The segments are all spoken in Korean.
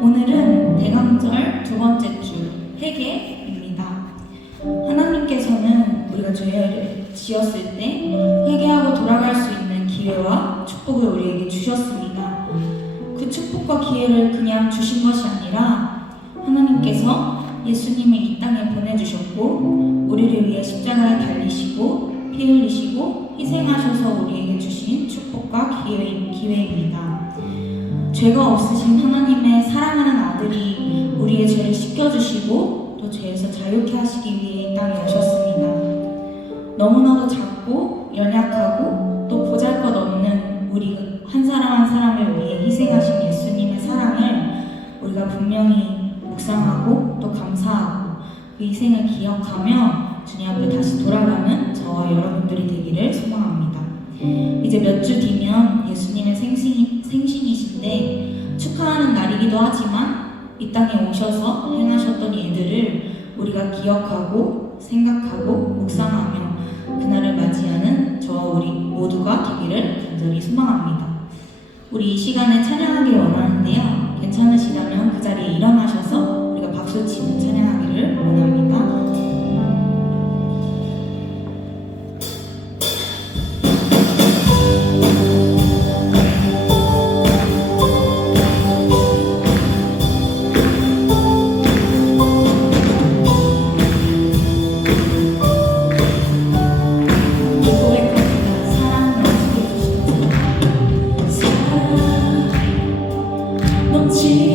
오늘은 대강절 두 번째 주 회개입니다. 하나님께서는 우리가 죄를 지었을 때 회개하고 돌아갈 수 있는 기회와 축복을 우리에게 주셨습니다. 그 축복과 기회를 그냥 주신 것이 아니라 하나님께서 예수님을 이 땅에 보내주셨고 우리를 위해 십자가에 달리시고 피 흘리시고 희생하셔서 우리에게 주신 축복과 기회입니다. 죄가 없으신 하나님의 사랑하는 아들이 우리의 죄를 씻겨주시고 또 죄에서 자유케 하시기 위해 이 땅에 오셨습니다. 너무나도 작고 연약하고 또 보잘것없는 우리 한 사람 한 사람을 위해 희생하신 예수님의 사랑을 우리가 분명히 묵상하고 또 감사하고 그 희생을 기억하며 주님 앞에 다시 돌아가는 저와 여러분들이 되기를 소망합니다. 이제 몇 주 뒤면 예수님의 생신이신데 축하하는 날이기도 하지만 이 땅에 오셔서 행하셨던 일들을 우리가 기억하고 생각하고 묵상하며 그날을 맞이하는 저와 우리 모두가 되기를 간절히 소망합니다. 우리 이 시간에 찬양하길 원하는데요. 괜찮으시다면 그 자리에 일어나셔서 우리가 박수치며 찬양하기를 원합니다. 주의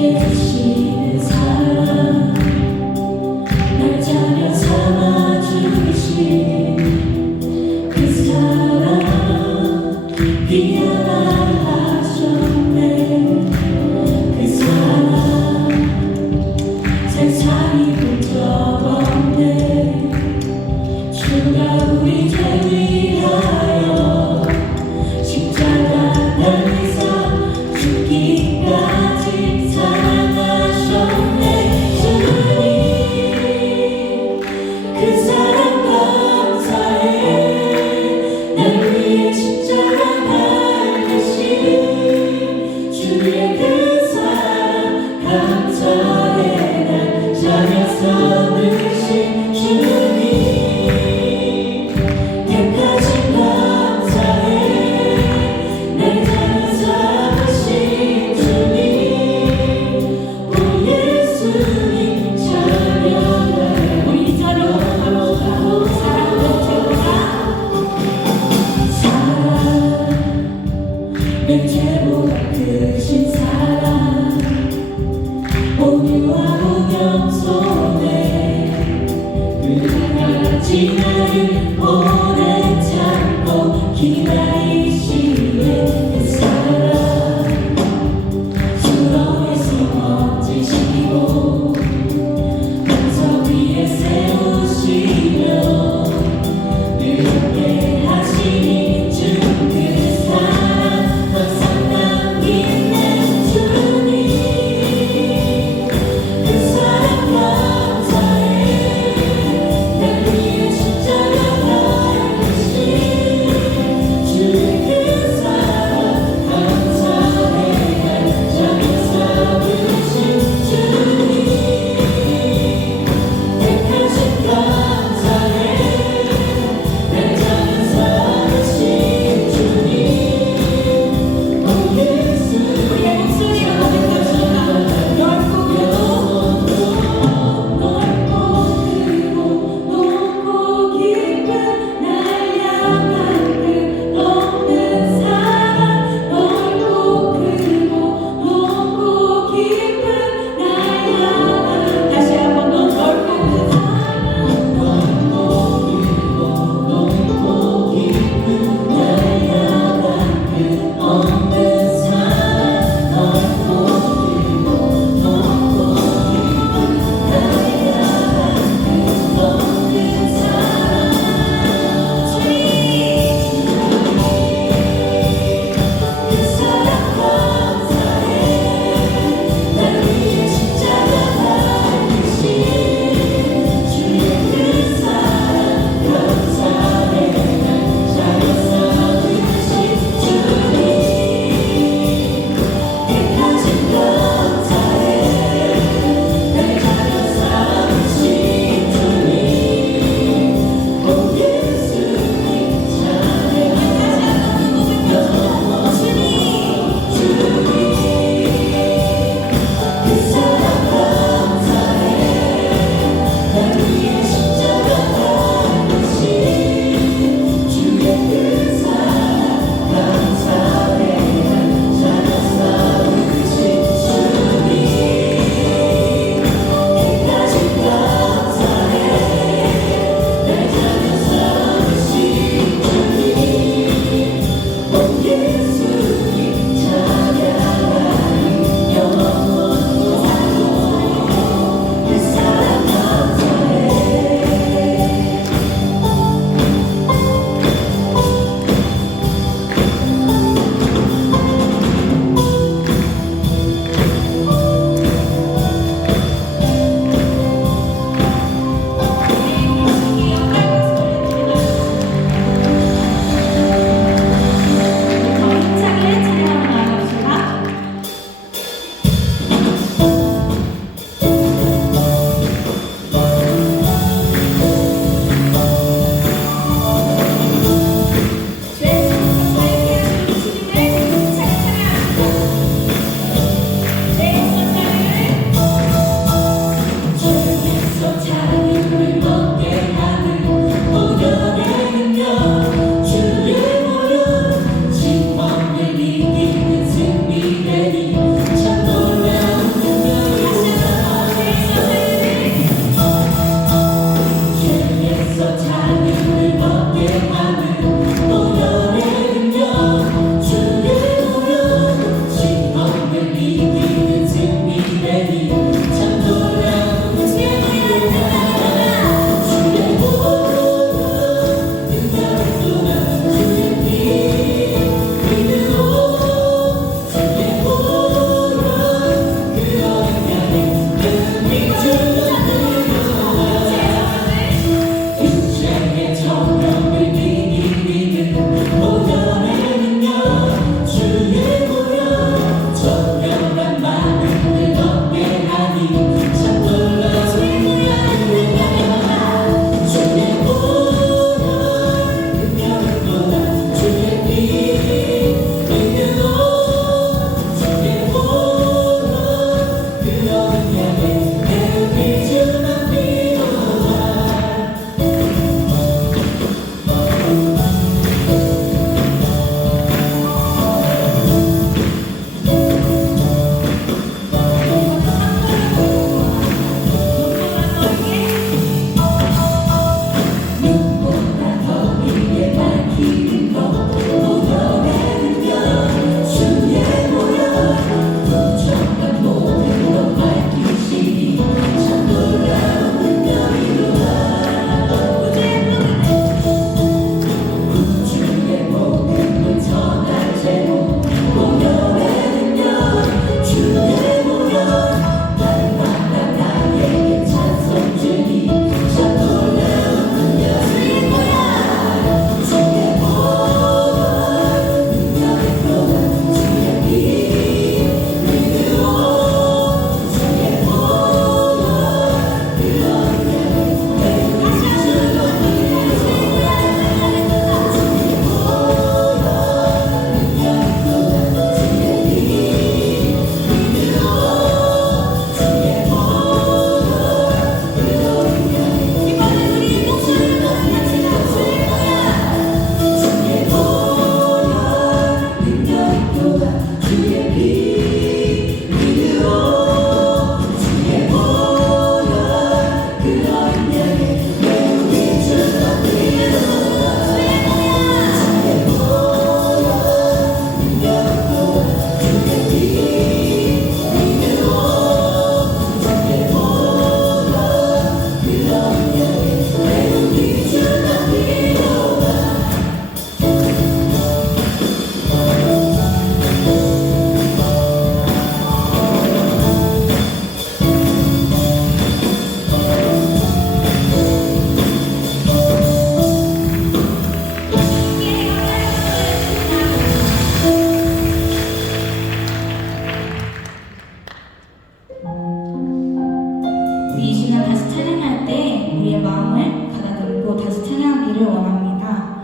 이 시간 다시 찬양할 때 우리의 마음을 가다듬고 다시 찬양하기를 원합니다.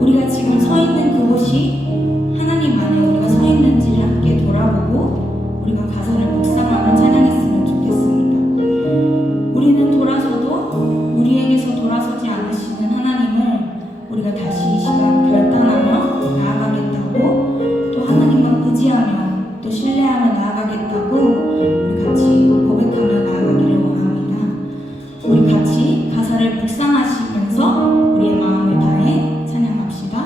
우리가 지금 서 있는 그곳이 하나님 안에 우리가 서 있는지를 함께 돌아보고 우리가 가사를 묵상하며 찬양했으면 좋겠습니다. 우리는 돌아서도 우리에게서 돌아서지 않으시는 하나님을 우리가 다시 이 시간 결단하며 나아가겠다고, 또 하나님만 의지하며 또 신뢰하며 나아가겠다고 우리 같이 고백하며 나아가기를 원합니다. 우리 같이 가사를 묵상하시면서 우리의 마음을 다해 찬양합시다.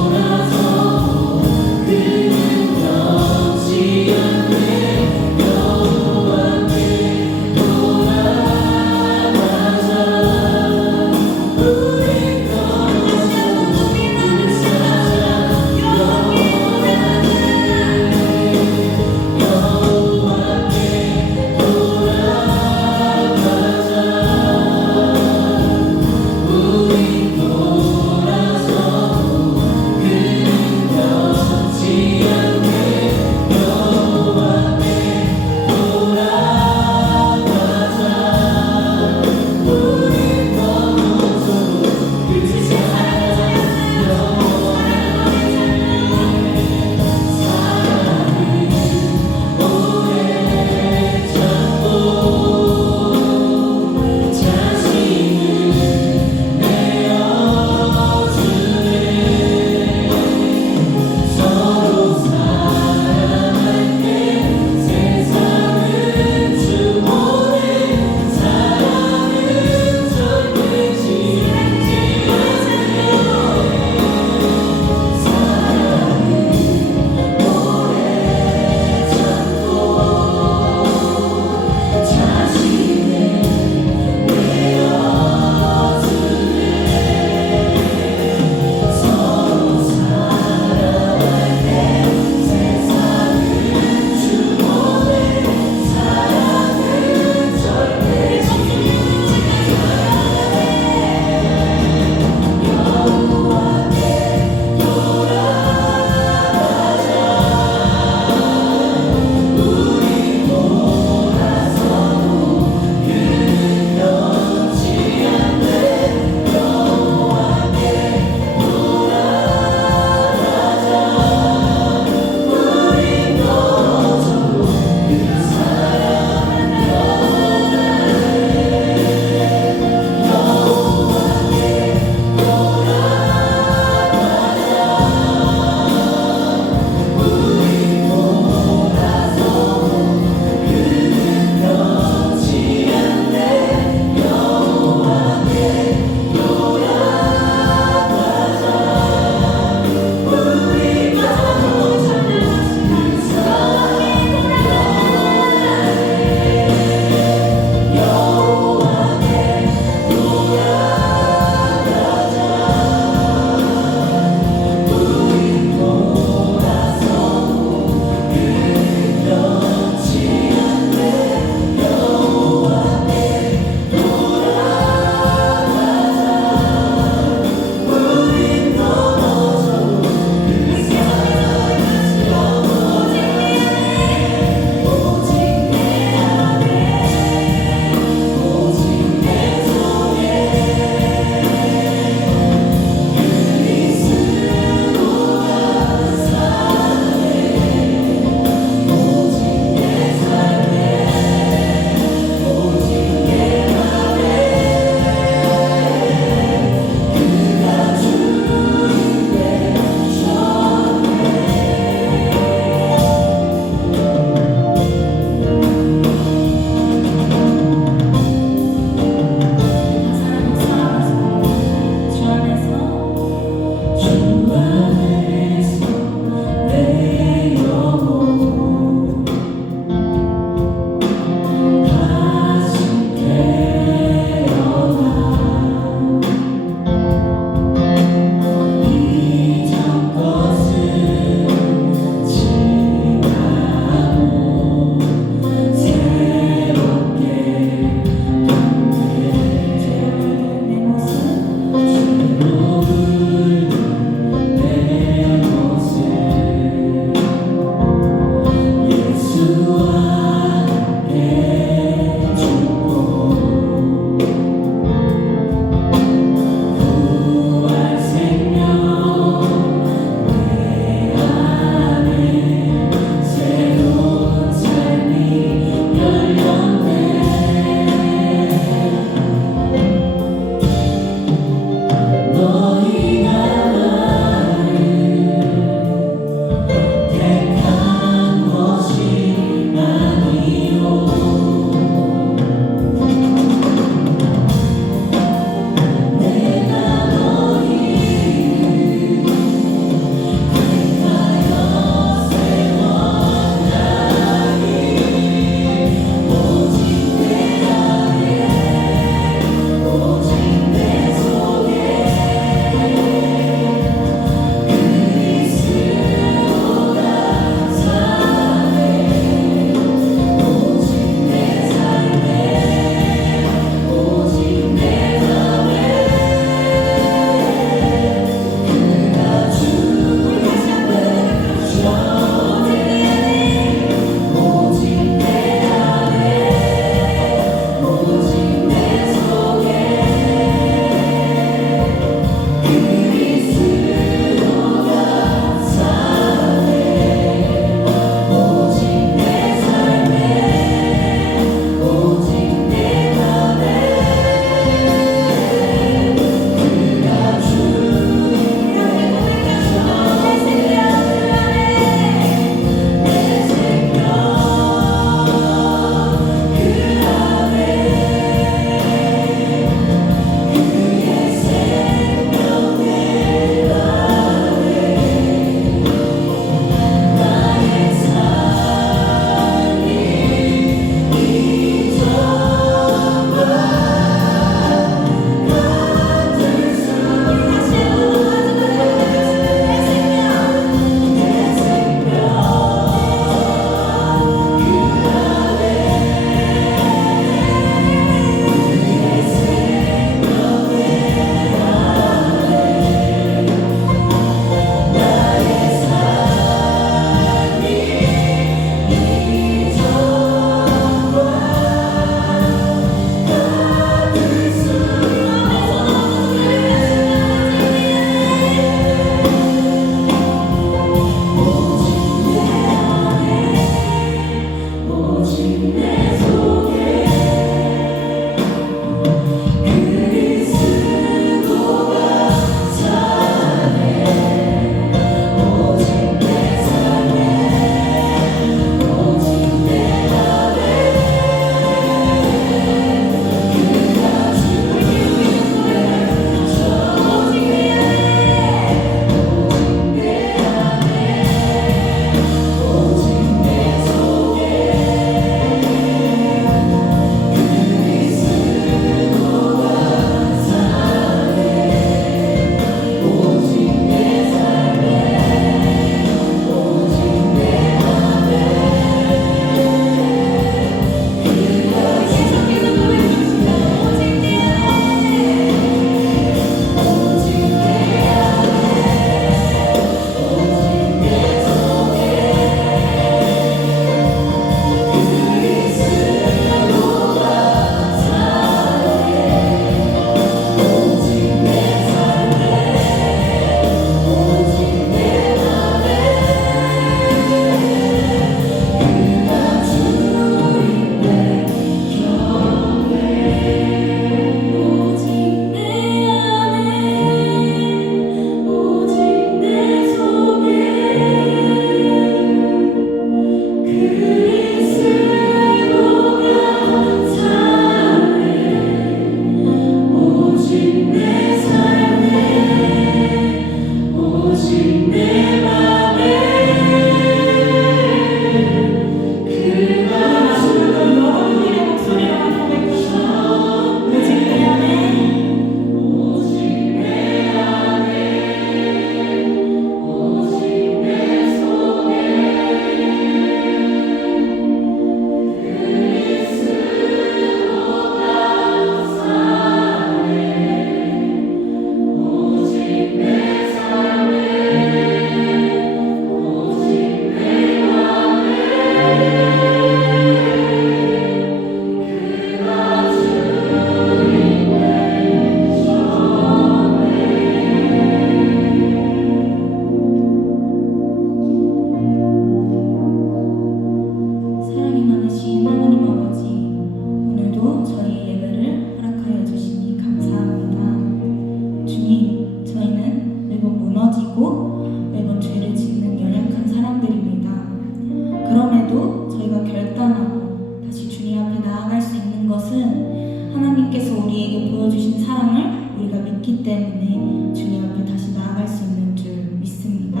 그럼에도 저희가 결단하고 다시 주님 앞에 나아갈 수 있는 것은 하나님께서 우리에게 보여주신 사랑을 우리가 믿기 때문에 주님 앞에 다시 나아갈 수 있는 줄 믿습니다.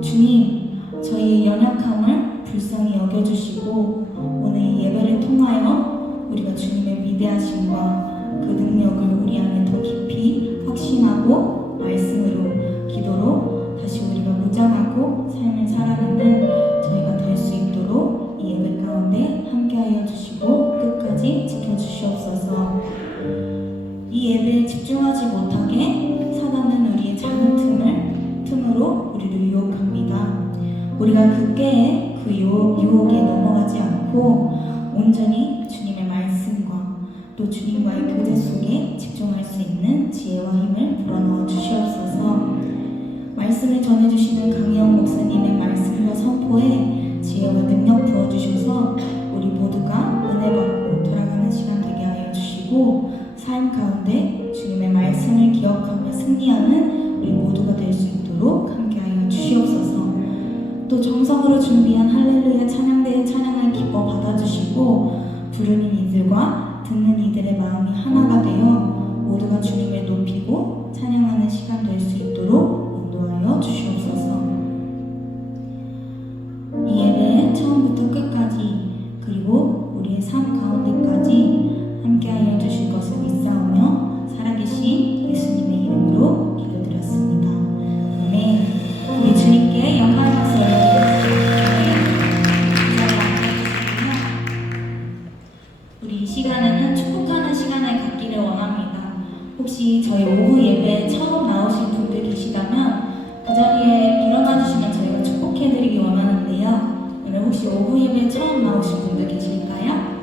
주님, 저희의 연약함을 불쌍히 여겨주시고 오늘 이 예배를 통하여 우리가 주님의 위대하심과 그 능력을 우리 안에 더 깊이 확신하고 말씀으로, 기도로 다시 우리가 무장하고 삶을 살아가는 저희가 될 수 있도록 이 예배 가운데 함께하여 주시고 끝까지 지켜주시옵소서. 이 예배에 집중하지 못하게 사단은 우리의 작은 틈으로 우리를 유혹합니다. 우리가 그 깨에 그 유혹에 넘어가지 않고 온전히 주님의 말씀과 또 주님과의 교제 속에 집중할 수 있는 지혜와 힘을 불어넣어 주시옵소서. 말씀을 전해주시는 강희영 목사님의 말씀과 선포에 지혜와 능력 부어주셔서 우리 모두가 은혜 받고 돌아가는 시간 되게 하여 주시고 삶 가운데 주님의 말씀을 기억하며 승리하는 우리 모두가 될 수 있도록 함께하여 주시옵소서. 또 정성으로 준비한 할렐루야 찬양대의 찬양을 기뻐 받아주시고 부르는 이들과 듣는 이들의 마음이 하나가 되어 모두가 주님을 높이고 찬양하는 시간 될 수 있도록 인도하여 주시옵소서. 이 예배 처음부터 끝까지 그리고 우리의 삶 가운데까지 함께하여 주실 것을 믿사오며 살아계신 예수님의 이름으로 기도드렸습니다. 아멘. 우리 주님께 영광을 받으세요. 우리 이 시간에는 축복하는 시간을 갖기를 원합니다. 혹시 저희 오후 예배 처음 나오신 분들 계시다면 그 자리에 일어나 주시면 저희가 축복해드리기 원하는데요. 오늘 혹시 오후 예배 처음 나오신 분들 계실까요?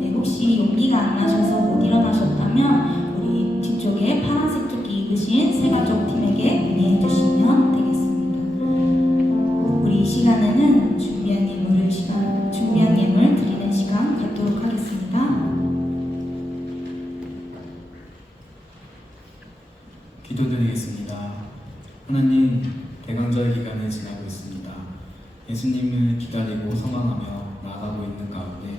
네, 혹시 용기가 안 나셔서 못 일어나셨다면 우리 뒤쪽에 파란색 조끼 입으신 새가족 팀에게 문의해 주시면 되겠습니다. 시간에는 준비한 예물 드리는 시간 갖도록 하겠습니다. 기도드리겠습니다. 하나님, 대강절 기간을 지나고 있습니다. 예수님을 기다리고 소망하며 나아가고 있는 가운데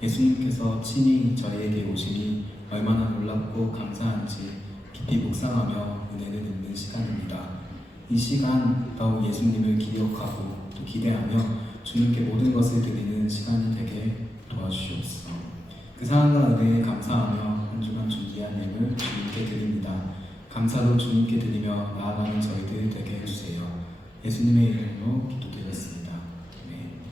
예수님께서 친히 저희에게 오시니 얼마나 놀랍고 감사한지 깊이 묵상하며 은혜를 듣는 시간입니다. 이 시간 더욱 예수님을 기억하고 또 기대하며 주님께 모든 것을 드리는 시간이 되게 도와주시옵소서. 그 사랑과 은혜에 감사하며 한 주간 준비한 예물 주님께 드립니다. 감사로 주님께 드리며 나아가는 저희들 되게 해주세요. 예수님의 이름으로 기도드렸습니다. 아멘.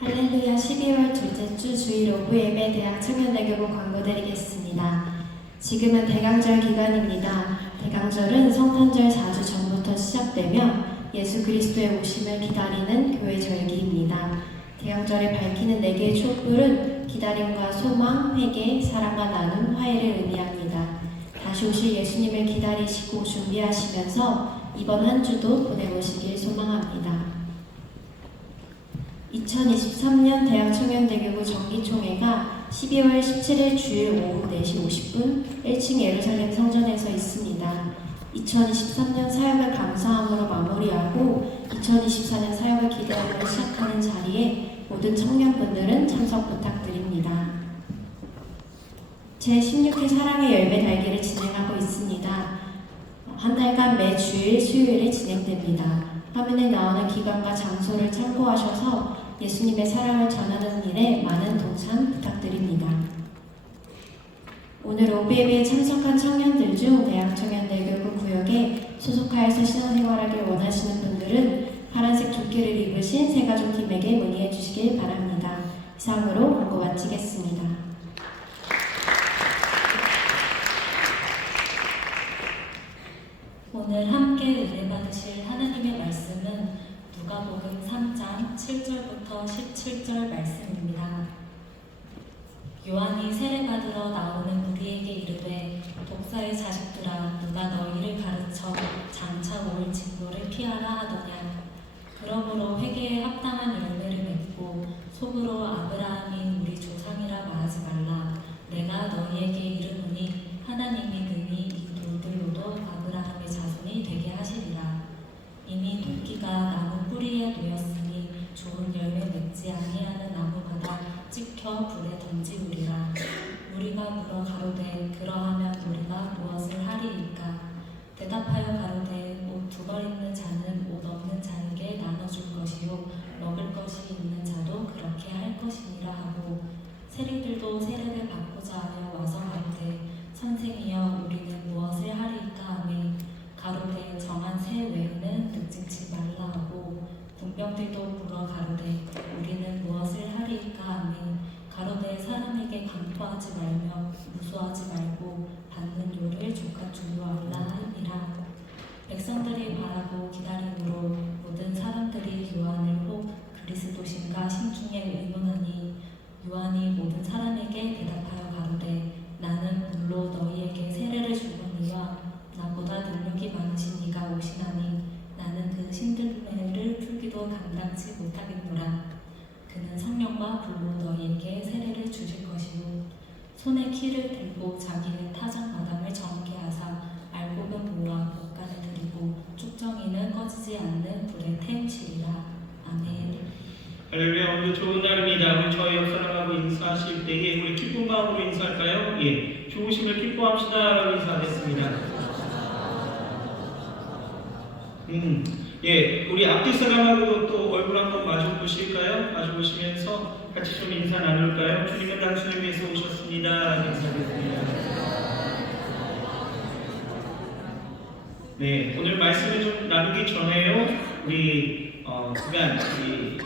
할렐루야 12월 둘째 주 주일 오후 예배 대학 청년대교부 광고드리겠습니다. 지금은 대강절 기간입니다. 대강절은 성탄절 4주 전부터 시작되며 예수 그리스도의 오심을 기다리는 교회 절기입니다. 대강절에 밝히는 4개의 촛불은 기다림과 소망, 회개, 사랑과 나눔, 화해를 의미합니다. 다시 오실 예수님을 기다리시고 준비하시면서 이번 한 주도 보내보시길 소망합니다. 2023년 대학청년대교구 정기총회가 12월 17일 주일 오후 4시 50분 1층 예루살렘 성전에서 있습니다. 2023년 사역을 감사함으로 마무리하고 2024년 사역을 기대하며 시작하는 자리에 모든 청년분들은 참석 부탁드립니다. 제16회 사랑의 열매 달기를 진행하고 있습니다. 한 달간 매 주일 수요일에 진행됩니다. 화면에 나오는 기간과 장소를 참고하셔서 예수님의 사랑을 전하는 일에 많은 동참 부탁드립니다. 오늘 오비예배에 참석한 청년들 중 대학청년대교구 구역에 소속하여서 신앙생활하길 원하시는 분들은 파란색 조끼를 입으신 새가족팀에게 문의해 주시길 바랍니다. 이상으로 광고 마치겠습니다. 오늘 함께 은혜 받으실 하나님의 말씀은 누가복음 3장 7절부터 17절 말씀입니다. 요한이 세례받으러 나오는 무리에게 이르되 독사의 자식들아 누가 너희를 가르쳐 장차 올 진노를 피하라 하더냐. 그러므로 회개에 합당한 열매를 맺고 속으로 아브라함이 우리 조상이라 말하지 말라. 내가 너희에게 이르노니 하나님이 능히 이 돌들로도 아브라함의 자손이 되게 하시리라. 이미 도끼가 나무 뿌리에 놓였으니 좋은 열매 맺지 아니하는 나무마다 찍혀 불에 던지우리라. 우리가 물어 가로되 그러하면 우리가 무엇을 하리이까. 대답하여 가로되 옷 두 벌 있는 자는 옷 없는 자에게 나눠줄 것이요 먹을 것이 있는 자도 그렇게 할 것이니라 하고 세리들도 세례를 받고자 하여 와서 가로되 선생이여 우리는 무엇을 하리이까 하매 가로되 정한 새 외에는 득증치 말라 하고 동병들도 물어 가로되 우리는 무엇을 하리이까 하매 가로되 사람에게 강포하지 말며 무수하지 말고 받는 요를 족같줄로 알라 하니라. 백성들이 바라고 기다림으로 모든 사람들이 요한을 혹 그리스도신가 심중에 의논하니 요한이 모든 사람에게 대답하여 가로되 나는 물로 너희에게 세례를 주거니와 나보다 능력이 많으신 이가 오시나니 나는 그 신들매를 풀기도 감당치 못하겠노라. 그는 성령과 불로 너희에게 세례를 주실 것이요 손에 키를 들고 자기의 타작마당을 정케 하사 알곡은 모아 볶간에 들이고 쭉정이는 꺼지지 않는 불에 태우시리라. 아멘. 할렐루야. 오늘도 좋은 날입니다. 우리 저희 옆 사람하고 인사하실 때에 우리 기쁜 마음으로 인사할까요? 예, 죽으심을 기뻐합시다 라고 인사하겠습니다. 예, 우리 앞뒤 사람하고 또 얼굴 한번 마주 보실까요? 마주 보시면서 같이 좀 인사 나눌까요? 주님은 당신을 위해서 오셨습니다. 인사드립니다. 네, 오늘 말씀을 좀 나누기 전에요. 우리 그간 우리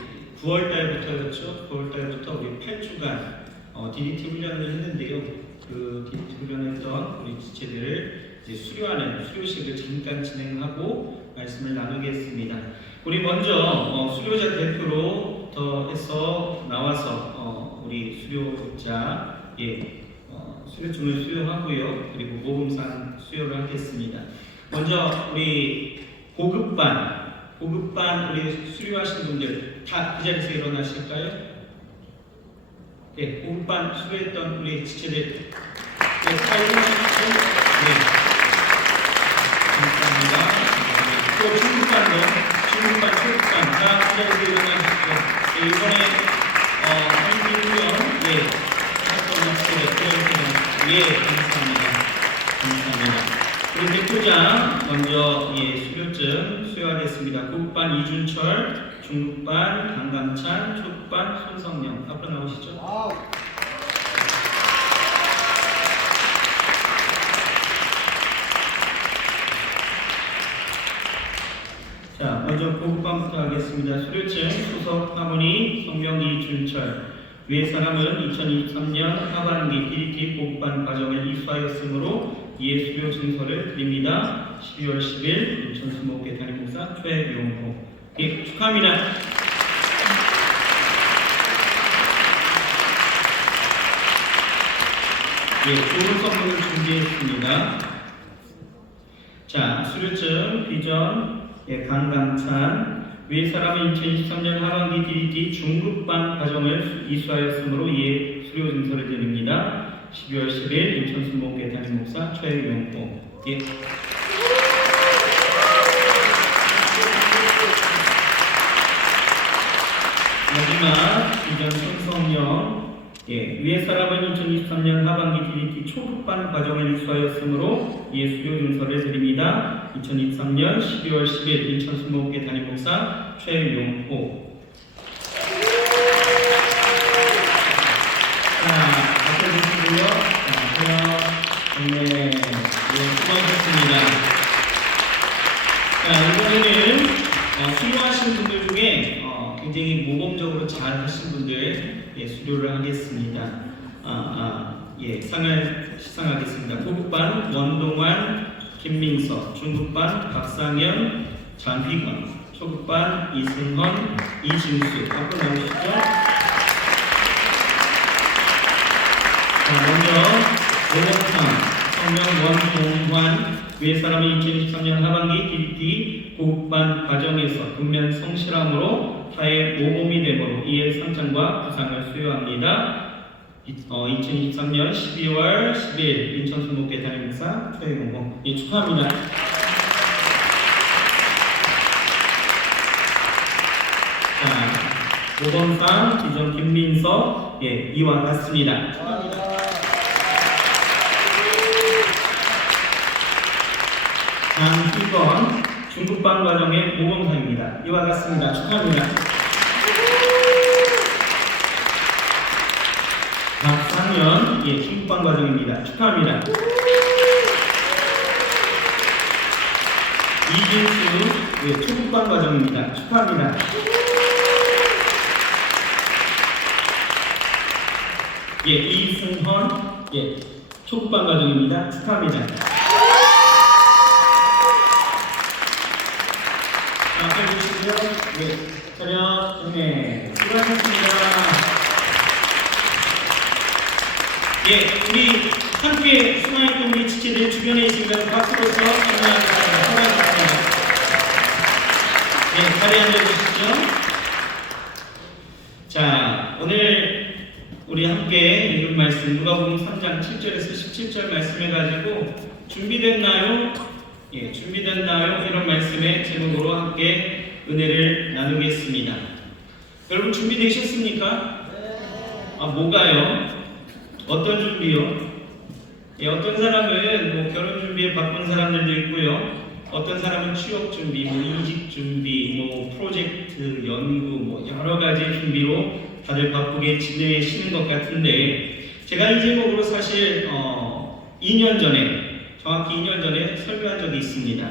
9월 달부터였죠. 9월 달부터 우리 8주간 DDT 훈련을 했는데요. 그 DDT 훈련했던 우리 지체들을 이제 수료하는 수료식을 잠깐 진행하고 말씀을 나누겠습니다. 우리 먼저 수료자 대표로 해서 나와서 우리 수료자 수료증을 수여하고요. 그리고 모금상 수여를 하겠습니다. 먼저 우리 고급반 우리 수료하신 분들 다 그 자리에서 일어나실까요? 네, 고급반 수료했던 우리 지체들 다 일어나시죠. 네, 감사합니다. 또 중급반, 초급반 다 그 자리에서 일어나시죠. 네, 이번에 한국훈련 감사합니다. 우리 대표장 먼저 수료증 수여하겠습니다. 고급반 이준철, 중급반 강감찬, 초급반 손성령 앞으로 나오시죠. 자, 먼저 고급반부터 하겠습니다. 수료증 수석 하모니 성명 이준철. 위의 사람은 2023년 하반기 DDT 고급반 과정을 이수하였으므로 이에 수료 증서를 드립니다. 12월 10일 인천 수목회 담임목사 최용호. 예, 축하합니다. 예, 좋은 선물을 준비했습니다. 자, 자, 수료증, 비전, 강강찬. 위의 사람은 2023년 하반기 DDT 중급반 과정을 이수하였으므로 이에 수료 증서를 드립니다. 12월 10일 인천순복교회 담임 목사 최용호. 예. 마지막 비전 손성령. 예, 위의 사람은 2023년 하반기 DDT 초급반 과정을 이수하였으므로 이에 수료 증서를 드립니다. 2023년 12월 10일 인천순복교회 담임 목사 최용호. 자, 앞에 보시고요. 네, 수고하셨습니다. 자, 이번에는 수료하신 분들 중에 굉장히 모범적으로 잘 하신 분들 수료를 하겠습니다. 상을 시상하겠습니다. 고급반 원동환, 김민서, 중급반 박상현, 전휘건, 초급반 이승헌, 이진수. 앞으로 나오시죠. 자, 먼저 노원상, 성명 원동환. 위의 사람은 2023년 하반기 DDT 고급반 과정에서 근면 성실함으로 타의 모범이 되므로 이에 상장과 부상을 수여합니다. 2023년 12월 10일 인천순복교회 담임 목사 최용호. 축하합니다. 자, 모범상 비전 김민서 이와 같습니다. 축하합니다. 장희건 중급반 과정의 모범상입니다. 이와 같습니다. 축하합니다. 박상현 중급반 과정입니다. 축하합니다. 이진수 초급반 과정입니다. 축하합니다. 이승헌 초급반 과정입니다. 축하합니다. 앞에 보시고요. 차렷 정례 수고하셨습니다. 우리 함께 수고했던 우리 지체들 주변에 있으면 박수로서 참여하겠습니다. 수고하셨습니다. 자리에 앉아주시죠. 자, 오늘 우리 함께 읽은 말씀 누가복음 3장 7절에서 17절 말씀을 가지고 준비됐나요? 준비됐나요? 이런 말씀의 제목으로 함께 은혜를 나누겠습니다. 여러분 준비되셨습니까? 뭐가요? 어떤 준비요? 어떤 사람은 결혼 준비에 바쁜 사람들도 있고요. 어떤 사람은 취업 준비, 이직 준비, 프로젝트, 연구, 여러 가지 준비로 다들 바쁘게 지내시는 것 같은데, 제가 이 제목으로 사실 2년 전에, 정확히 2년 전에 설교한 적이 있습니다.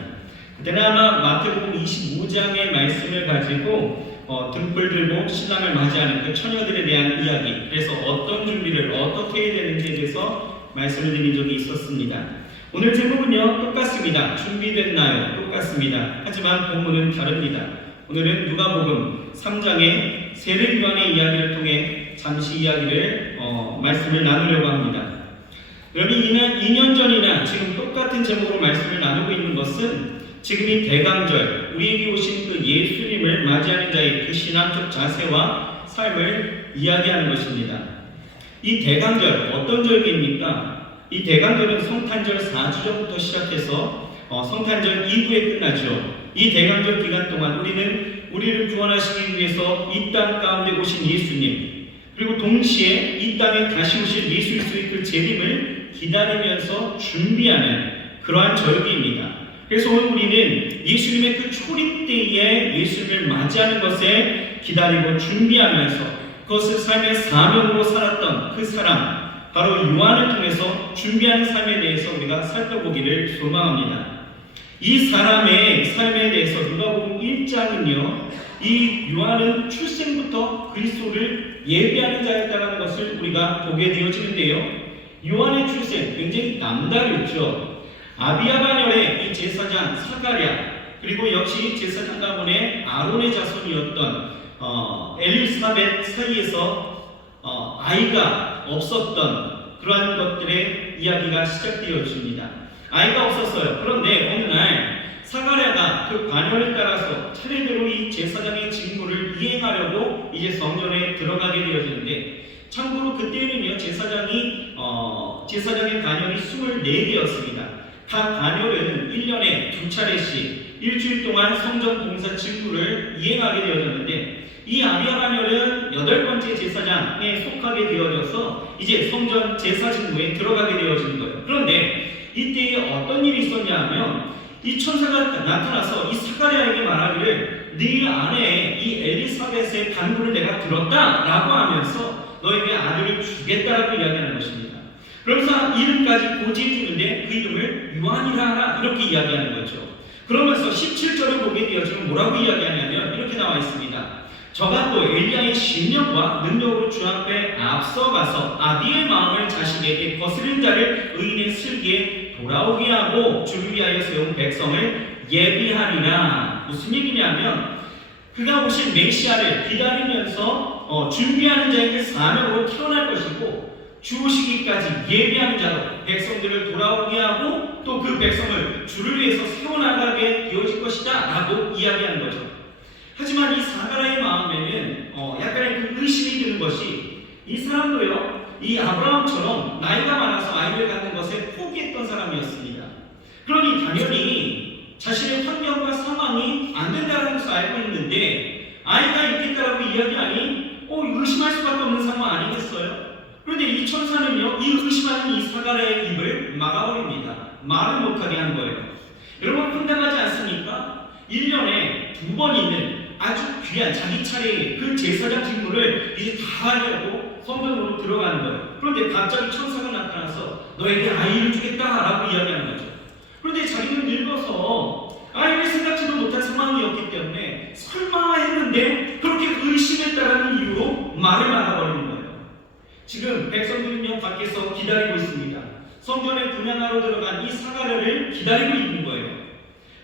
그때는 아마 마태복음 25장의 말씀을 가지고 등불 들고 신랑을 맞이하는 그 처녀들에 대한 이야기, 그래서 어떤 준비를 어떻게 해야 되는지에 대해서 말씀을 드린 적이 있었습니다. 오늘 제목은요 똑같습니다. 준비됐나요? 똑같습니다. 하지만 본문은 다릅니다. 오늘은 누가복음 3장의 세례 요한의 이야기를 통해 잠시 이야기를 말씀을 나누려고 합니다. 여러분 2년 전이나 지금 똑같은 제목으로 말씀을 나누고 있는 것은 지금 이 대강절, 우리에게 오신 그 예수님을 맞이하는 자의 그 신앙적 자세와 삶을 이야기하는 것입니다. 이 대강절 어떤 절기입니까? 이 대강절은 성탄절 4주 전부터 시작해서 성탄절 이후에 끝나죠. 이 대강절 기간 동안 우리를 구원하시기 위해서 이 땅 가운데 오신 예수님, 그리고 동시에 이 땅에 다시 오실 예수 그리스도의 그 재림을 기다리면서 준비하는 그러한 절기입니다. 그래서 오늘 우리는 예수님의 그 초림 때에 예수님을 맞이하는 것에 기다리고 준비하면서 그것을 삶의 사명으로 살았던 그 사람, 바로 요한을 통해서 준비하는 삶에 대해서 우리가 살펴보기를 소망합니다. 이 사람의 삶에 대해서 누가복음 1장은요, 이 요한은 출생부터 그리스도를 예비하는 자였다는 것을 우리가 보게 되어지는데요. 요한의 출생 굉장히 남다르죠. 아비야 반열의 이 제사장 사가랴, 그리고 역시 제사장 가문의 아론의 자손이었던 엘리사벳 사이에서 아이가 없었던 그러한 것들의 이야기가 시작되어집니다. 아이가 없었어요. 그런데 어느 날 사가랴가 그 관원을 따라서 차례대로 이 제사장의 직무를 이행하려고 이제 성전에 들어가게 되어지는데, 참고로 그때는요 제사장의 관원이 24개였습니다. 각 관원은 1년에 2차례씩 일주일 동안 성전 봉사 직무를 이행하게 되어졌는데, 이 아비야 관원은 8번째 제사장에 속하게 되어져서 이제 성전 제사 직무에 들어가게 되어지는 거예요. 그런데 이때에 어떤 일이 있었냐 하면, 이 천사가 나타나서 이 사가랴에게 말하기를 네 아내 이 엘리사벳의 간구를 내가 들었다라고 하면서 너에게 아들을 주겠다라고 이야기하는 것입니다. 그러면서 이름까지 고지해 주는데 그 이름을 요한이라 하라 이렇게 이야기하는 거죠. 그러면서 17절을 보게 되어지면 뭐라고 이야기하냐면 이렇게 나와 있습니다. 저가 또 엘리야의 신령과 능력으로 주 앞에 앞서가서 아비의 마음을 자식에게 거스른 자를 의인의 슬기에 돌아오게 하고 주를 위하여 세운 백성을 예비하리라. 무슨 얘기냐면 그가 오신 메시아를 기다리면서 준비하는 자에게 사명으로 태어날 것이고, 주 오시기까지 예비하는 자로 백성들을 돌아오게 하고 또 그 백성을 주를 위해서 세워나가게 되어질 것이다 라고 이야기하는 거죠. 하지만 이 사가랴의 마음에는 약간의 그 의심이 드는 것이, 이 사람도요 이 아브라함처럼 나이가 많아서 아이를 갖는 것에 포기했던 사람이었습니다. 그러니 당연히 자신의 환경과 상황이 안 된다는 것을 알고 있는데 아이가 있겠다라고 이야기하니 의심할 수밖에 없는 상황 아니겠어요? 그런데 이 천사는요 이 의심하는 이 사가랴의 입을 막아버립니다. 말을 못하게 한 거예요. 여러분 황당하지 않습니까? 1년에 2번 있는 아주 귀한 자기 차례의 그 제사장 직무를 이제 다 하려고 성전으로 들어가는 거예요. 그런데 갑자기 천사가 나타나서 너에게 아이를 주겠다라고 이야기하는 거죠. 그런데 자기는 늙어서 아이를 생각지도 못한 상황이었기 때문에 설마 했는데 그렇게 의심했다라는 이유로 말을 막아버리는 거예요. 지금 백성들은요 밖에서 기다리고 있습니다. 성전에 분향하러 들어간 이 사가랴를 기다리고 있는 거예요.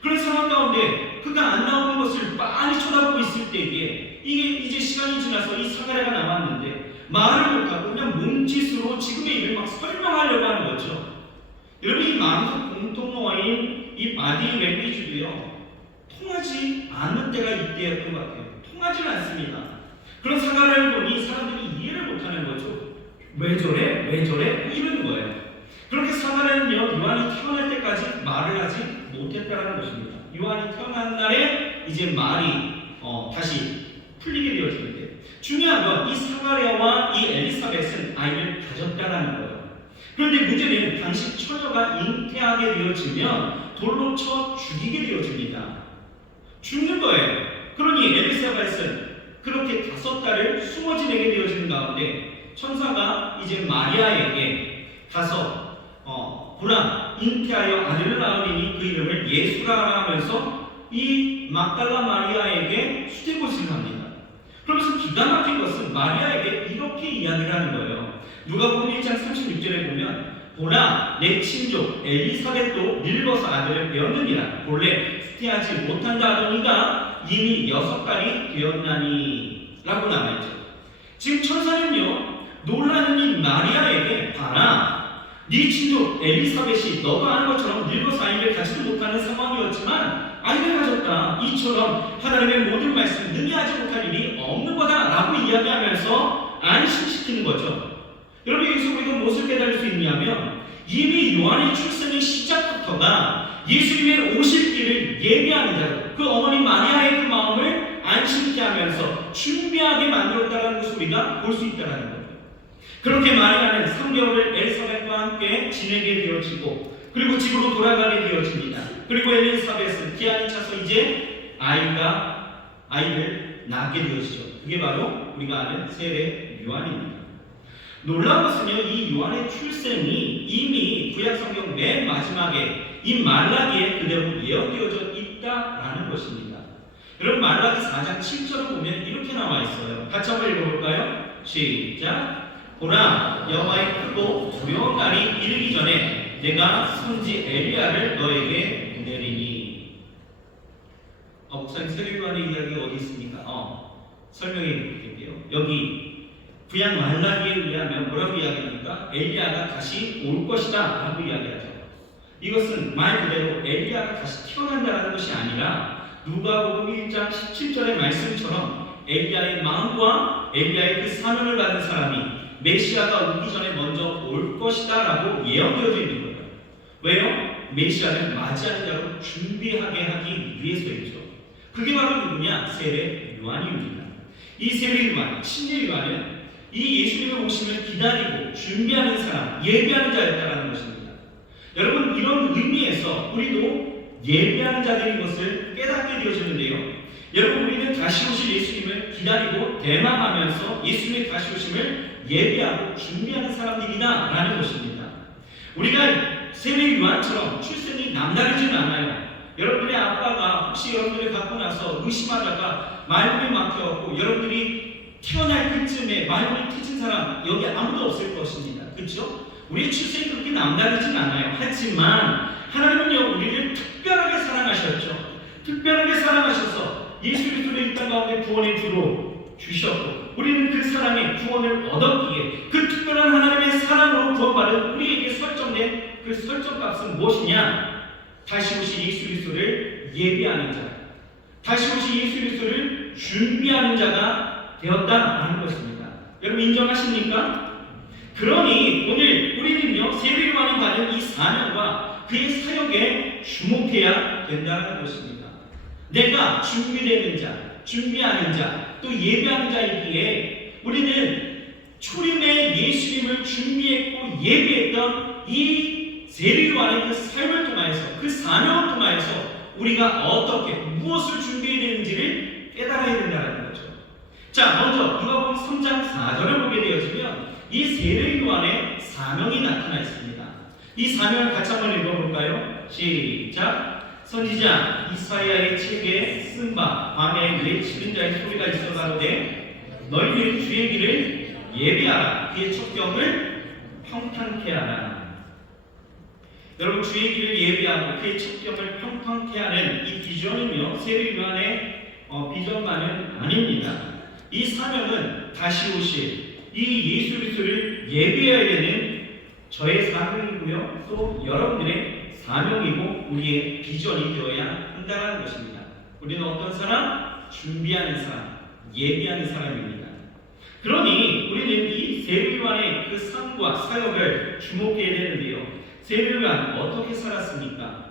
그런 상황 가운데 그가 안 나오는 것을 빤히 쳐다보고 있을 때에 이게 이제 시간이 지나서 이 사가랴가 나왔는데 말을 못하고 그냥 몸짓으로 지금의 일을 막 설명하려고 하는 거죠. 여러분 이 마음속 공통어인 이 바디 랭귀지도요 통하지 않는 때가 이때였던 것 같아요. 통하지 않습니다. 그런 사가랴를 보니 사람들이 이해를 못하는 거죠. 왜 저래? 왜 저래? 이러는 거예요. 그렇게 사가랴는요 요한이 태어날 때까지 말을 하지 못했다라는 것입니다. 요한이 태어난 날에 이제 말이 다시 풀리게 되어지는데, 중요한 건 이 사가랴와 이 엘리사벳은 아이를 가졌다라는 거예요. 그런데 문제는 당시 처녀가 잉태하게 되어지면 돌로 쳐 죽이게 되어집니다. 죽는 거예요. 그러니 엘리사벳은 그렇게 5달을 숨어 지내게 되어지는 가운데 천사가 이제 마리아에게 가서 보라 잉태하여 아들을 낳으리니 그 이름을 예수라 하면서 이 막달라 마리아에게 수태고식을 합니다. 그러면서 기가 막힌 것은 마리아에게 이렇게 이야기를 하는 거예요. 누가복음 1장 36절에 보면 보라 내 친족 엘리사벳도 늙어서 아들을 배었느니라. 본래 수태하지 못한다 하더니가 이미 6달이 되었나니 라고 나와있죠. 지금 천사는요 놀라는 이 마리아에게 봐라 네 친족 엘리사벳이 너도 아는 것처럼 늙어서 아이를 가지도 못하는 상황이었지만 아이를 가졌다. 이처럼 하나님의 모든 말씀 능히 하지 못할 일이 없는 거다 라고 이야기하면서 안심시키는 거죠. 여러분 여기서 우리가 무엇을 깨달을 수 있냐면 이미 요한의 출생의 시작부터가 예수님의 오실 길을 예비하는 자로 그 어머니 마리아의 그 마음을 안심케 하면서 준비하게 만들었다는 것을 우리가 볼 수 있다는 거예요. 그렇게 마리아는 3개월을 엘리사벳과 함께 지내게 되어지고 그리고 집으로 돌아가게 되어집니다. 그리고 엘리사벳은 기한이 차서 이제 아이를 낳게 되어지죠. 그게 바로 우리가 아는 세례 요한입니다. 놀라운 것은요, 이 요한의 출생이 이미 구약성경 맨 마지막에 이 말라기에 그대로 예언되어져 있다라는 것입니다. 여러분 말라기 4장 7절을 보면 이렇게 나와 있어요. 같이 한번 읽어볼까요? 시작. 보라 여호와의 크고 두려운 날이 이르기 전에 내가 선지 엘리야를 너에게 보내리니. 목사님 세례 요한의 이야기가 어디 있습니까? 설명해 드릴게요. 여기 구약 말라기에 의하면 뭐라고 이야기합니까? 엘리야가 다시 올 것이다 라고 이야기하죠. 이것은 말 그대로 엘리야가 다시 태어난다는 것이 아니라 누가복음 1장 17절의 말씀처럼 엘리야의 마음과 엘리야의 그 사명을 받은 사람이 메시아가 오기 전에 먼저 올 것이다 라고 예언되어져 있는 거예요. 왜요? 메시아를 맞이하는 자로 준비하게 하기 위해서이죠. 그게 바로 누구냐? 세례 요한입니다. 이 세례 요한, 친례 요한은 이 예수님의 오심을 기다리고 준비하는 사람, 예비하는 자였다는 것입니다. 여러분, 이런 의미에서 우리도 예비하는 자들인 것을 깨닫게 되어지는데요. 여러분, 우리는 다시 오실 예수님을 기다리고 대망하면서 예수님의 다시 오심을 예비하고 준비하는 사람들이다 라는 것입니다. 우리가 세례 요한처럼 출생이 남다르지는 않아요. 여러분의 아빠가 혹시 여러분들을 갖고 나서 의심하다가 말문이 막혀갖고 여러분들이 태어날 그쯤에 말문이 트진 사람 여기 아무도 없을 것입니다. 그렇죠? 우리의 출생이 그렇게 남다르진 않아요. 하지만 하나님은요, 우리를 특별하게 사랑하셨죠. 특별하게 사랑하셔서 예수 그리스도를 이 땅 가운데 구원의 주로 주셨고, 우리는 그 사랑의 구원을 얻었기에 그 특별한 하나님의 사랑으로 구원받은 우리에게 설정된 그 설정값은 무엇이냐? 다시 오실 예수 그리스도를 예비하는 자, 다시 오실 예수 그리스도를 준비하는 자가 되었다는 것입니다. 여러분 인정하십니까? 그러니 오늘 우리는요, 세례 요한이 받은 이 사명과 그의 사역에 주목해야 된다는 것입니다. 내가 준비되는 자, 준비하는 자, 또 예비하는 자이기에 우리는 초림의 예수님을 준비했고 예비했던 이 세례 요한의 그 삶을 통하여서, 그 사명을 통하여서 우리가 어떻게 무엇을 준비해야 되는지를 깨달아야 된다는 거죠. 자, 먼저 누가복음 3장 4절을 보게 되어지면 이 세례 요한의 사명이 나타나 있습니다. 이 사명을 같이 한번 읽어볼까요? 시작. 선지자 이사야의 책에 쓴 바 광야에 외치는 자의 소리가 있어 가로되 너희는 주의 길을 예비하라, 그의 첩경을 평탄케 하라. 여러분, 주의 길을 예비하고 그의 첩경을 평탄케 하는 이 비전은요, 세례 요한의 비전만은 아닙니다. 이 사명은 다시 오실 이 예수 그리스도를 예비해야 되는 저의 사명이고요, 또 여러분들의 사명이고 우리의 비전이 되어야 한다는 것입니다. 우리는 어떤 사람? 준비하는 사람, 예비하는 사람입니다. 그러니 우리는 이 세례 요한의 그 삶과 사역을 주목해야 되는데요. 세례 요한 어떻게 살았습니까?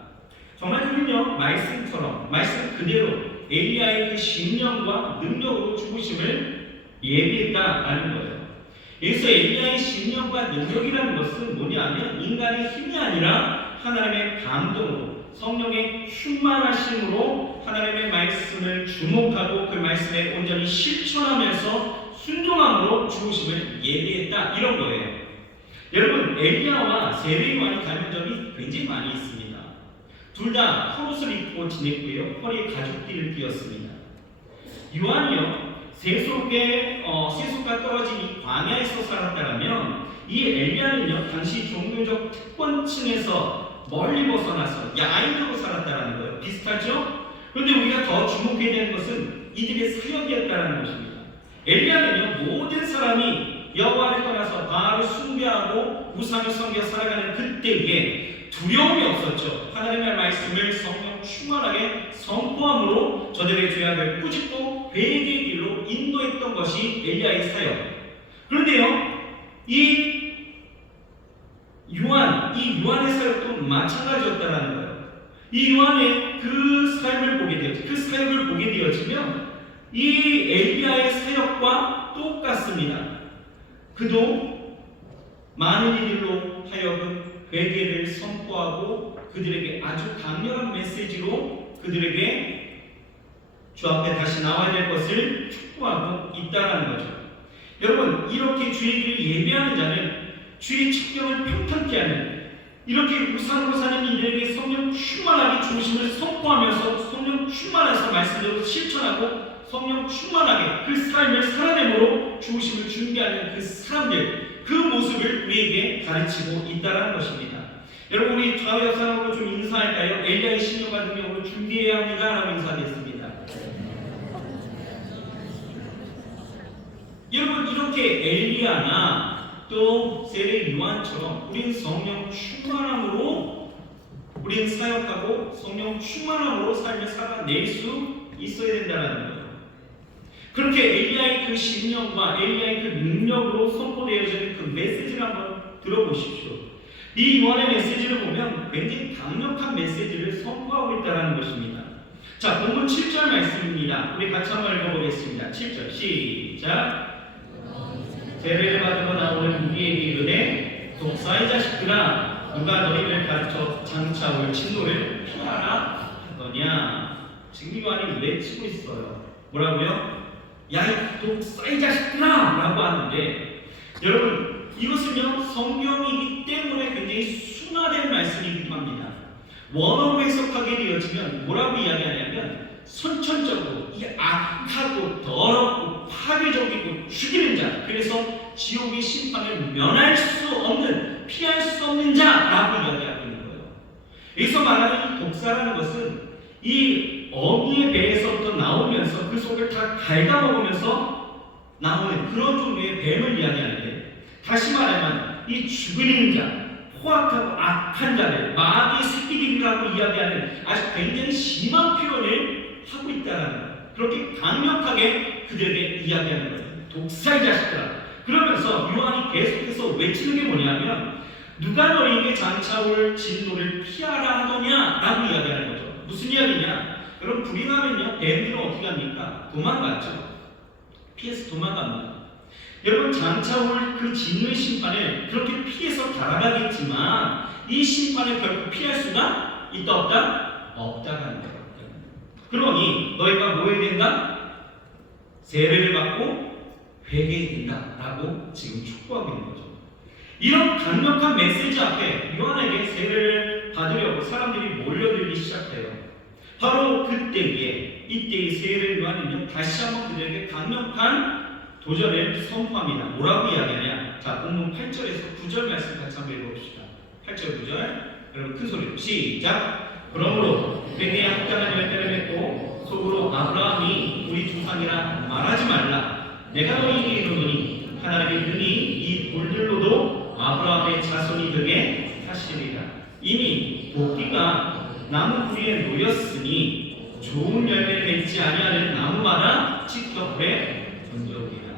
정말 그는요, 말씀처럼 말씀 그대로 엘리야의 그 신령과 능력으로 죽으심을 예비했다라는 거예요. 여기서 엘리야의 신령과 능력이라는 것은 뭐냐면 인간의 힘이 아니라 하나님의 감동으로, 성령의 충만하심으로 하나님의 말씀을 주목하고 그 말씀에 온전히 실천하면서 순종함으로 죽으심을 예비했다, 이런 거예요. 여러분, 엘리야와 세례 요한이 닮은 점이 굉장히 많이 있습니다. 둘 다 겉옷을 입고 지냈고요, 허리에 가죽띠를 띄었습니다. 요한이요, 세속과 떨어진 이 광야에서 살았다면 이 엘리야는요, 당시 종교적 특권층에서 멀리 벗어나서 야인으로 살았다는 거예요. 비슷하죠? 그런데 우리가 더 주목해야 되는 것은 이들의 사역이었다는 것입니다. 엘리야는요, 모든 사람이 여호와를 떠나서 바알을 숭배하고 우상을 섬겨 살아가는 그때에 두려움이 없었죠. 하나님의 말씀을 성령 충만하게 선포함으로 저들의 죄악을 꾸짖고 회개의 길로 인도했던 것이 엘리야의 사역. 그런데요, 이 요한의 사역도 마찬가지였다는 거예요. 이 요한의 그 삶을 보게 되었죠. 그 사역을 보게 되어지면 이 엘리야의 사역과 똑같습니다. 그도 많은 이들로 하여금 회개를 선포하고 그들에게 아주 강력한 메시지로 그들에게 주 앞에 다시 나와야 될 것을 촉구하고 있다는 거죠. 여러분, 이렇게 주의 길을 예비하는 자는 주의 첩경을 평탄케 하는, 이렇게 우상으로 사는 이들에게 성령 충만하게 중심을 선포하면서 성령 충만해서 말씀대로 실천하고 성령 충만하게 그 삶을 살아내므로 죽으심을 준비하는 그 사람들, 그 모습을 우리에게 가르치고 있다는 것입니다. 여러분, 우리 좌우 사람으로 좀 인사할까요? 엘리야의 신령과 능력으로 준비해야 합니다 라고 인사드렸습니다. 여러분, 이렇게 엘리야나 또 세례 요한처럼 우린 성령 충만함으로 우리는 사역하고 성령 충만함으로 삶을 살아낼 수 있어야 된다는 거예요. 그렇게 엘리야의 그 신령과 엘리야의 그 능력으로 선포되어지는 그 메시지를 한번 들어보십시오. 이 요한의 메시지를 보면 굉장히 강력한 메시지를 선포하고 있다는 것입니다. 자, 본문 7절 말씀입니다. 우리 같이 한번 읽어보겠습니다. 7절 시작. 세례를 받으러 나오는 무리에게 이르되 독사의 자식들아 누가 너희를 가르쳐 장차 올 진노를 피하라 하더냐. 지금 요한이 외치고 있어요. 뭐라고요? 야, 이 독사의 자식들아 라고 하는데, 여러분 이것은요 성경이기 때문에 굉장히 순화된 말씀이기도 합니다. 원어로 해석하게 되어지면 뭐라고 이야기하냐면 선천적으로 이 악하고 더럽고 파괴적이고 죽이는 자, 그래서 지옥의 심판을 면할 수 없는, 피할 수 없는 자라고 이야기하고 있는 거예요. 여기서 말하는 이 독사라는 것은 이 어미의 배에서부터 나오면서 그 속을 다 갉아먹으면서 나오는 그런 종류의 뱀을 이야기하는데, 다시 말하면 이 죽이는 자, 포악하고 악한 자들, 마귀의 새끼들이라고 이야기하는 아주 굉장히 심한 표현을 하고 있다는 거예요. 그렇게 강력하게 그들에게 이야기하는 거예요. 독사의 자식들아. 그러면서 요한이 계속해서 외치는 게 뭐냐면 누가 너희에게 장차 올 진노를 피하라 하더냐라고 이야기하는 거죠. 무슨 이야기냐? 여러분 불임하면요 뱀들은 어떻게 합니까? 도망갔죠. 피해서 도망갑니다. 여러분 장차 올 그 진노의 심판을 그렇게 피해서 달아나겠지만 이 심판을 결국 피할 수가 있다 없다? 없다가 하는 거예요. 그러니 너희가 뭐 해야 된다? 세례를 받고 회개해야 된다라고 지금 촉구하고 있는 거죠. 이런 강력한 메시지 앞에 요한에게 세례를 받으려고 사람들이 몰려들기 시작해요. 바로 그때에 이때의 세례를 요한은요 다시 한번 그들에게 강력한 도전을 선포합니다. 뭐라고 이야기하냐? 자, 본문 8절에서 9절 말씀 같이 한번 읽어봅시다. 8절 9절 여러분 큰 소리로 시작. 그러므로 회개에 합당한 열매를 맺고 속으로 아브라함이 우리 조상이라 말하지 말라. 내가 너희에게 이르노니 하나님이 능히 이 돌들로도 아브라함의 자손이 되게 하시리라. 이미 도끼가 나무 뿌리에 놓였으니 좋은 열매를 맺지 아니하는 나무마다 직접 불에 던져오리라.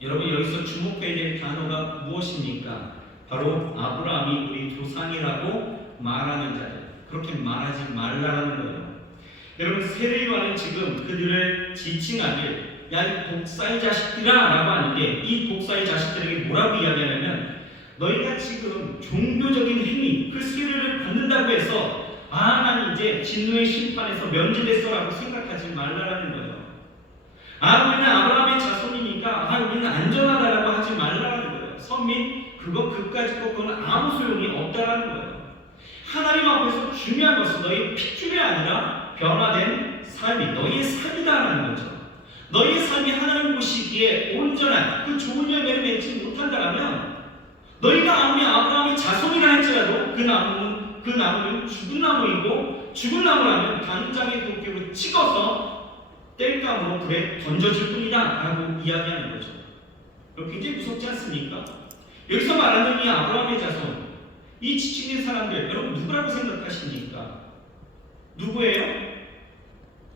여러분 여기서 주목해야 될 단어가 무엇입니까? 바로 아브라함이 우리 조상이라고 말하는 자들, 그렇게 말하지 말라는 거예요. 여러분 세례요한은 지금 그들을 지칭하길 야 이 독사의 자식들아 라고 하는데, 이 독사의 자식들에게 뭐라고 이야기하냐면 너희가 지금 종교적인 행위, 그 세례를 받는다고 해서 난 이제 진노의 심판에서 면제됐어 라고 생각하지 말라는 거예요. 우리는 아브라함의 자손이니까 우리는 안전하다라고 하지 말라는 거예요. 선민 그까짓 거 그건 아무 소용이 없다라는 거예요. 하나님 앞에서 중요한 것은 너희 핏줄이 아니라 변화된 삶이 너희의 삶이다라는 거죠. 너희의 삶이 하나님 보시기에 온전한 그 좋은 열매를 맺지 못한다면 너희가 아무리 아브라함의 자손이라 할지라도 그 나무는 죽은 나무이고, 죽은 나무라면 당장의 도끼로 찍어서 땔감으로 불에 던져질 뿐이다 라고 이야기하는 거죠. 굉장히 무섭지 않습니까? 여기서 말하는 이 아브라함의 자손, 이 지칭된 사람들, 여러분 누구라고 생각하십니까? 누구예요?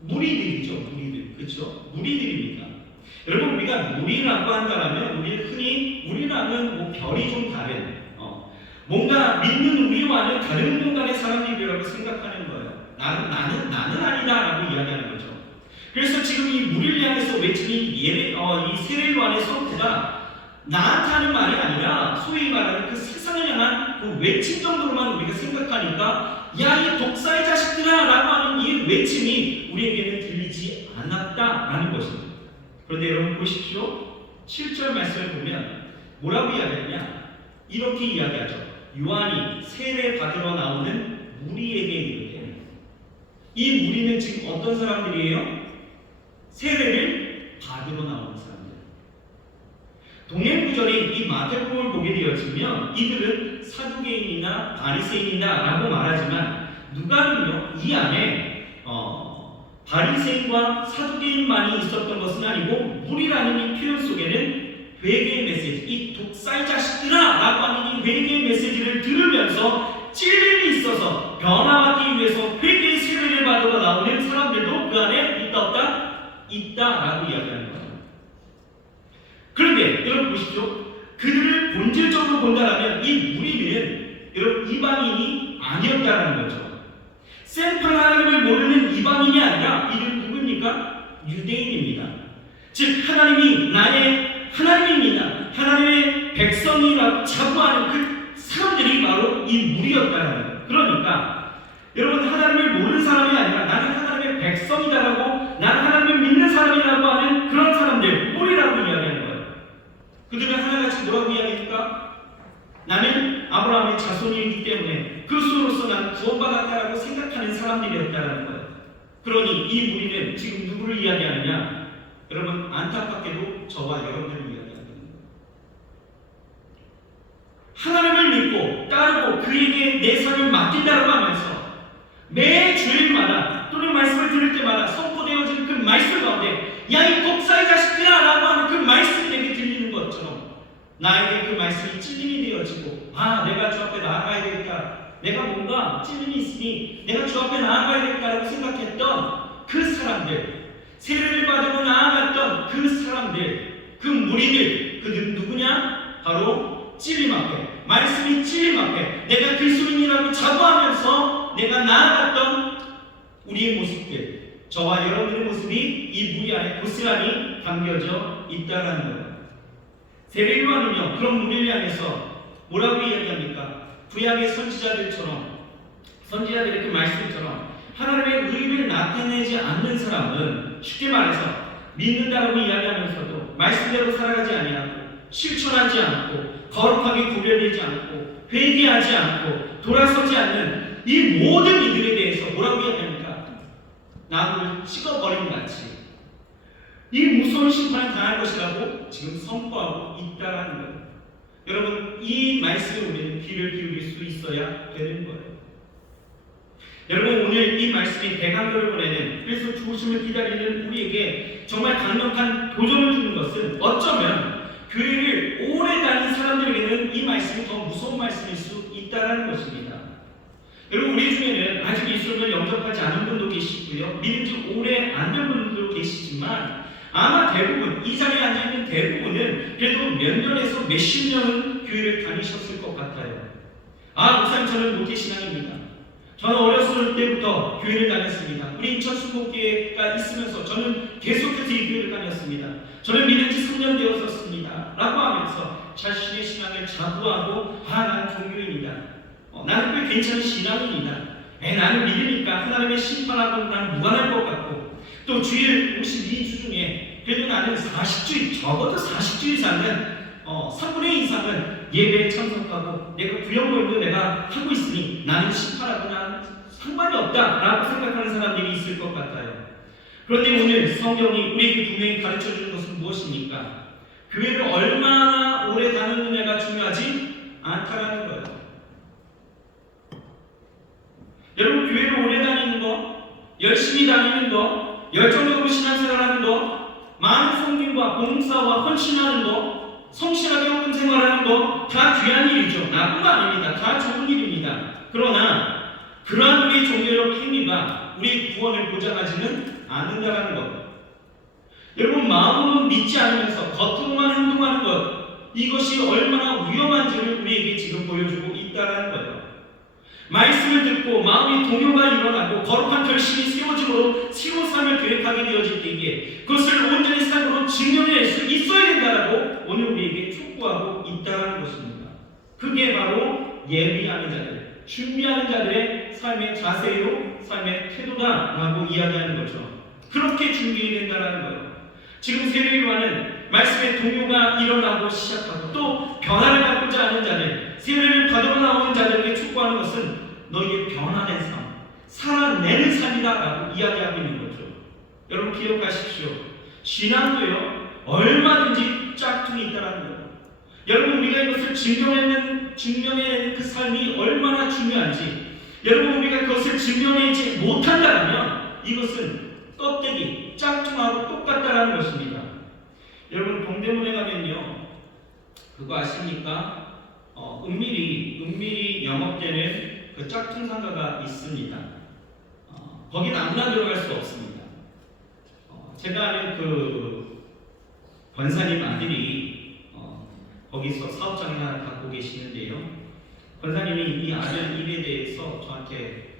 무리들이죠. 무리들. 그렇죠? 무리들입니다. 여러분 우리가 무리라고 한다면 우리는 흔히 무리라면 뭐 별이 좀 다른 뭔가 믿는 우리와는 다른 공간의 사람들이라고 생각하는 거예요. 나는 아니다라고 이야기하는 거죠. 그래서 지금 이 무리를 향해서 외치는 이 세례요한의 선포가 나한테 하는 말이 아니라 소위 말하는 그 세상을 향한 그 외침 정도로만 우리가 생각하니까 야 이 독사의 자식들아 라고 하는 이 외침이 우리에게는 들리지 않았다라는 것입니다. 그런데 여러분 보십시오. 7절 말씀을 보면 뭐라고 이야기하냐? 이렇게 이야기하죠. 요한이 세례 받으러 나오는 무리에게 이르되, 이 무리는 지금 어떤 사람들이에요? 세례를 받으러 나오는 사람들. 동행구절인 이 마태복음을 보게 되어지면 이들은 사두개인이나 바리새인이다 라고 말하지만 누가는요 이 안에 바리새인과 사두개인만이 있었던 것은 아니고 무리라는 이 표현 속에는 회개의 메시지, 이 독사의 자식들아 라고 하는 이 회개의 메시지를 들으면서 찔림이 있어서 변화받기 위해서 회개의 세례를 받으러 나오는 사람들도 그 안에 있다 없다? 있다라고 이야기하는 거예요. 그런데 여러분 보십시오. 그들을 본질적으로 본다라면 이 무리는 여러분 이방인이 아니었다는 거죠. 생판 하나님을 모르는 이방인이 아니라 이들 누구입니까? 유대인입니다. 즉 하나님이 나의 하나님입니다. 하나님의 백성이라고 자부하는 그 사람들이 바로 이 무리였다는 거예요. 그러니까 여러분 하나님을 모르는 사람이 아니라 나는 하나님의 백성이다라고 나는 하나님을 믿는 사람이라고 하는 그런 사람들 무리라고 이야기하는 거예요. 그들은 하나같이 뭐라고 이야기합니까? 나는 아브라함의 자손이기 때문에 그 수로서 나는 구원받았다라고 생각하는 사람들이었다라는 거예요. 그러니 이 무리는 지금 누구를 이야기하느냐? 여러분 안타깝게도 저와 여러분들을 이야기합니다. 하나님을 믿고 따르고 그에게 내 삶을 맡긴다고 하면서 매 주일마다 또는 말씀을 들을 때마다 선포되어지는 그 말씀 가운데 야 이 독사의 자식들아 라고 하는 그 말씀이 내게 들리는 것처럼 나에게 그 말씀이 찔림이 되어지고 내가 주 앞에 나아가야 되겠다, 내가 뭔가 찔림이 있으니 내가 주 앞에 나아가야 되겠다라고 생각했던 그 사람들, 세례를 받으고 나아갔던 그 사람들, 그 무리들, 그들은 누구냐? 바로 찔림 앞에, 말씀이 찔림 앞에 내가 그리스도인이라고 자부하면서 내가 나아갔던 우리의 모습들, 저와 여러분의 모습이 이 무리 안에 고스란히 담겨져 있다는 거예요. 세례요한은요 그런 무리를 향해서 뭐라고 이야기합니까? 구약의 선지자들처럼, 선지자들의 그 말씀처럼 하나님의 의를 나타내지 않는 사람은 쉽게 말해서 믿는다라고 이야기하면서도 말씀대로 살아가지 아니하고 실천하지 않고 거룩하게 구별되지 않고 회개하지 않고 돌아서지 않는 이 모든 이들에 대해서 뭐라고 이야기합니까? 나무를 찍어버린 같이 이 무서운 심판을 당할 것이라고 지금 선포하고 있다라는 거예요. 여러분 이 말씀에 우리는 귀를 기울일 수 있어야 되는 거예요. 여러분 오늘 이 말씀이 대강조를 보내는, 그래서 죽으심을 기다리는 우리에게 정말 강력한 도전을 주는 것은 어쩌면 교회를 오래 다닌 사람들에게는 이 말씀이 더 무서운 말씀일 수 있다는 것입니다. 여러분 우리 중에는 아직 예수님을 영접하지 않은 분도 계시고요, 믿은 지 오래 안 된 분들도 계시지만 아마 대부분, 이 자리에 앉아있는 대부분은 그래도 몇 년에서 몇십 년은 교회를 다니셨을 것 같아요. 목사님 저는 모태신앙입니다. 저는 어렸을 때부터 교회를 다녔습니다. 우리 인천순복교회가 있으면서 저는 계속해서 이 교회를 다녔습니다. 저는 믿은 지 3년 되었었습니다 라고 하면서 자신의 신앙을 자부하고 나는 종교인이다, 나는 꽤 괜찮은 신앙인이다, 나는 믿으니까 하나님의 심판하고 난 무관할 것 같고, 또 주일 52주 중에 그래도 나는 40주, 적어도 40주 이상은 3분의 2 이상은 예배에 참석하고 내가 구역모임도 내가 하고 있으니 나는 심판하고 난 상관이 없다라고 생각하는 사람들이 있을 것 같아요. 그런데 오늘 성경이 우리에게 분명히 가르쳐주는 것은 무엇입니까? 교회를 얼마나 오래 다니느냐가 중요하지 않다라는 거예요. 여러분 교회를 오래 다니는 거, 열심히 다니는 거, 열정적으로 신앙생활하는 거, 많은 성김과 봉사와 헌신하는 거, 성실하게 헌금 생활하는 거 다 귀한 일이죠. 나쁜 거 아닙니다. 다 좋은 일입니다. 그러나 그러한 우리의 종교적 행위가 우리의 구원을 보장하지는 않는다는 것. 여러분 마음으로 믿지 않으면서 겉으로만 행동하는 것, 이것이 얼마나 위험한지를 우리에게 지금 보여주고 있다는 거예요. 말씀을 듣고 마음의 동요가 일어나고 거룩한 결심이 세워짐으로 새로운 삶을 계획하게 되어질 때에 그것을 온전히 삶으로 증명해낼 수 있어야 된다라고 오늘 우리에게 촉구하고 있다는 것입니다. 그게 바로 예비하는 자들, 준비하는 자들의 삶의 자세로 삶의 태도다라고 이야기하는 거죠. 그렇게 준비해야 된다는 거예요. 지금 세례요한은 말씀의 동요가 일어나고 시작하고 또 변화를 갖고자 하는 자들, 세례를 받으러 나오는 자들에게 촉구하는 것은 너희의 변화된 삶, 살아내는 삶이다라고 이야기하고 있는 거죠. 여러분 기억하십시오. 신앙도요 얼마든지 짝퉁이 있다는 거예요. 여러분 우리가 이것을 증명해내는 그 삶이 얼마나 중요한지, 여러분 우리가 그것을 증명하지 못한다면 이것은 껍데기, 짝퉁하고 똑같다라는 것입니다. 여러분 동대문에 가면요 그거 아십니까? 은밀히 영업되는 그 짝퉁 상가가 있습니다. 거기는 아무나 들어갈 수 없습니다. 제가 아는 그 권사님 아들이 거기서 사업장을 하나 갖고 계시는데요. 권사님이 이 아들 일에 대해서 저한테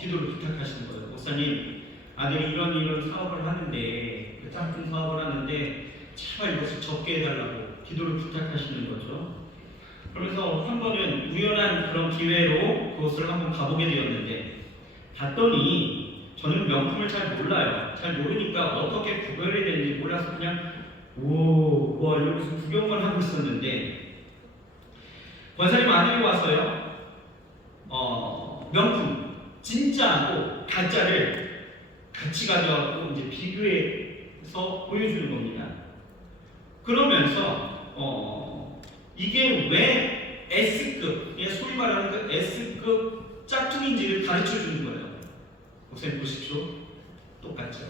기도를 부탁하시는 거예요. 목사님, 아들이 이런 사업을 하는데, 그 짝퉁 사업을 하는데 제발 이것을 접게 해달라고 기도를 부탁하시는 거죠. 그러면서 한 번은 우연한 그런 기회로 그것을 한번 가보게 되었는데, 봤더니 저는 명품을 잘 몰라요. 잘 모르니까 어떻게 구별해야 되는지 몰라서 그냥 와 이러면서 구경만 하고 있었는데, 권사님 아들이 와서요, 명품 진짜하고 가짜를 같이 가져와서 이제 비교해서 보여주는 겁니다. 그러면서 이게 왜 S급, 소위 말하는 그 S급 짝퉁인지를 가르쳐 주는 거예요. 목사님 보십시오. 똑같죠?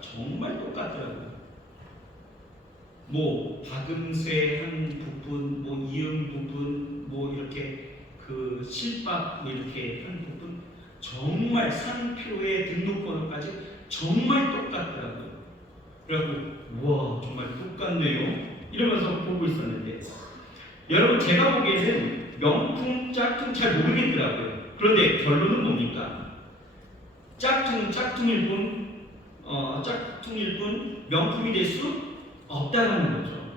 정말 똑같더라고요. 뭐 박음쇠 한 부분, 뭐 이음 부분, 뭐 이렇게 그 실밥 뭐 이렇게 한 부분, 정말 상표의 등록번호까지 정말 똑같더라고요. 그래갖고 우와 정말 똑같네요 이러면서 보고 있었는데, 여러분 제가 보기에는 명품, 짝퉁 잘 모르겠더라고요. 그런데 결론은 뭡니까? 짝퉁은 짝퉁일 뿐 명품이 될 수 없다는 거죠.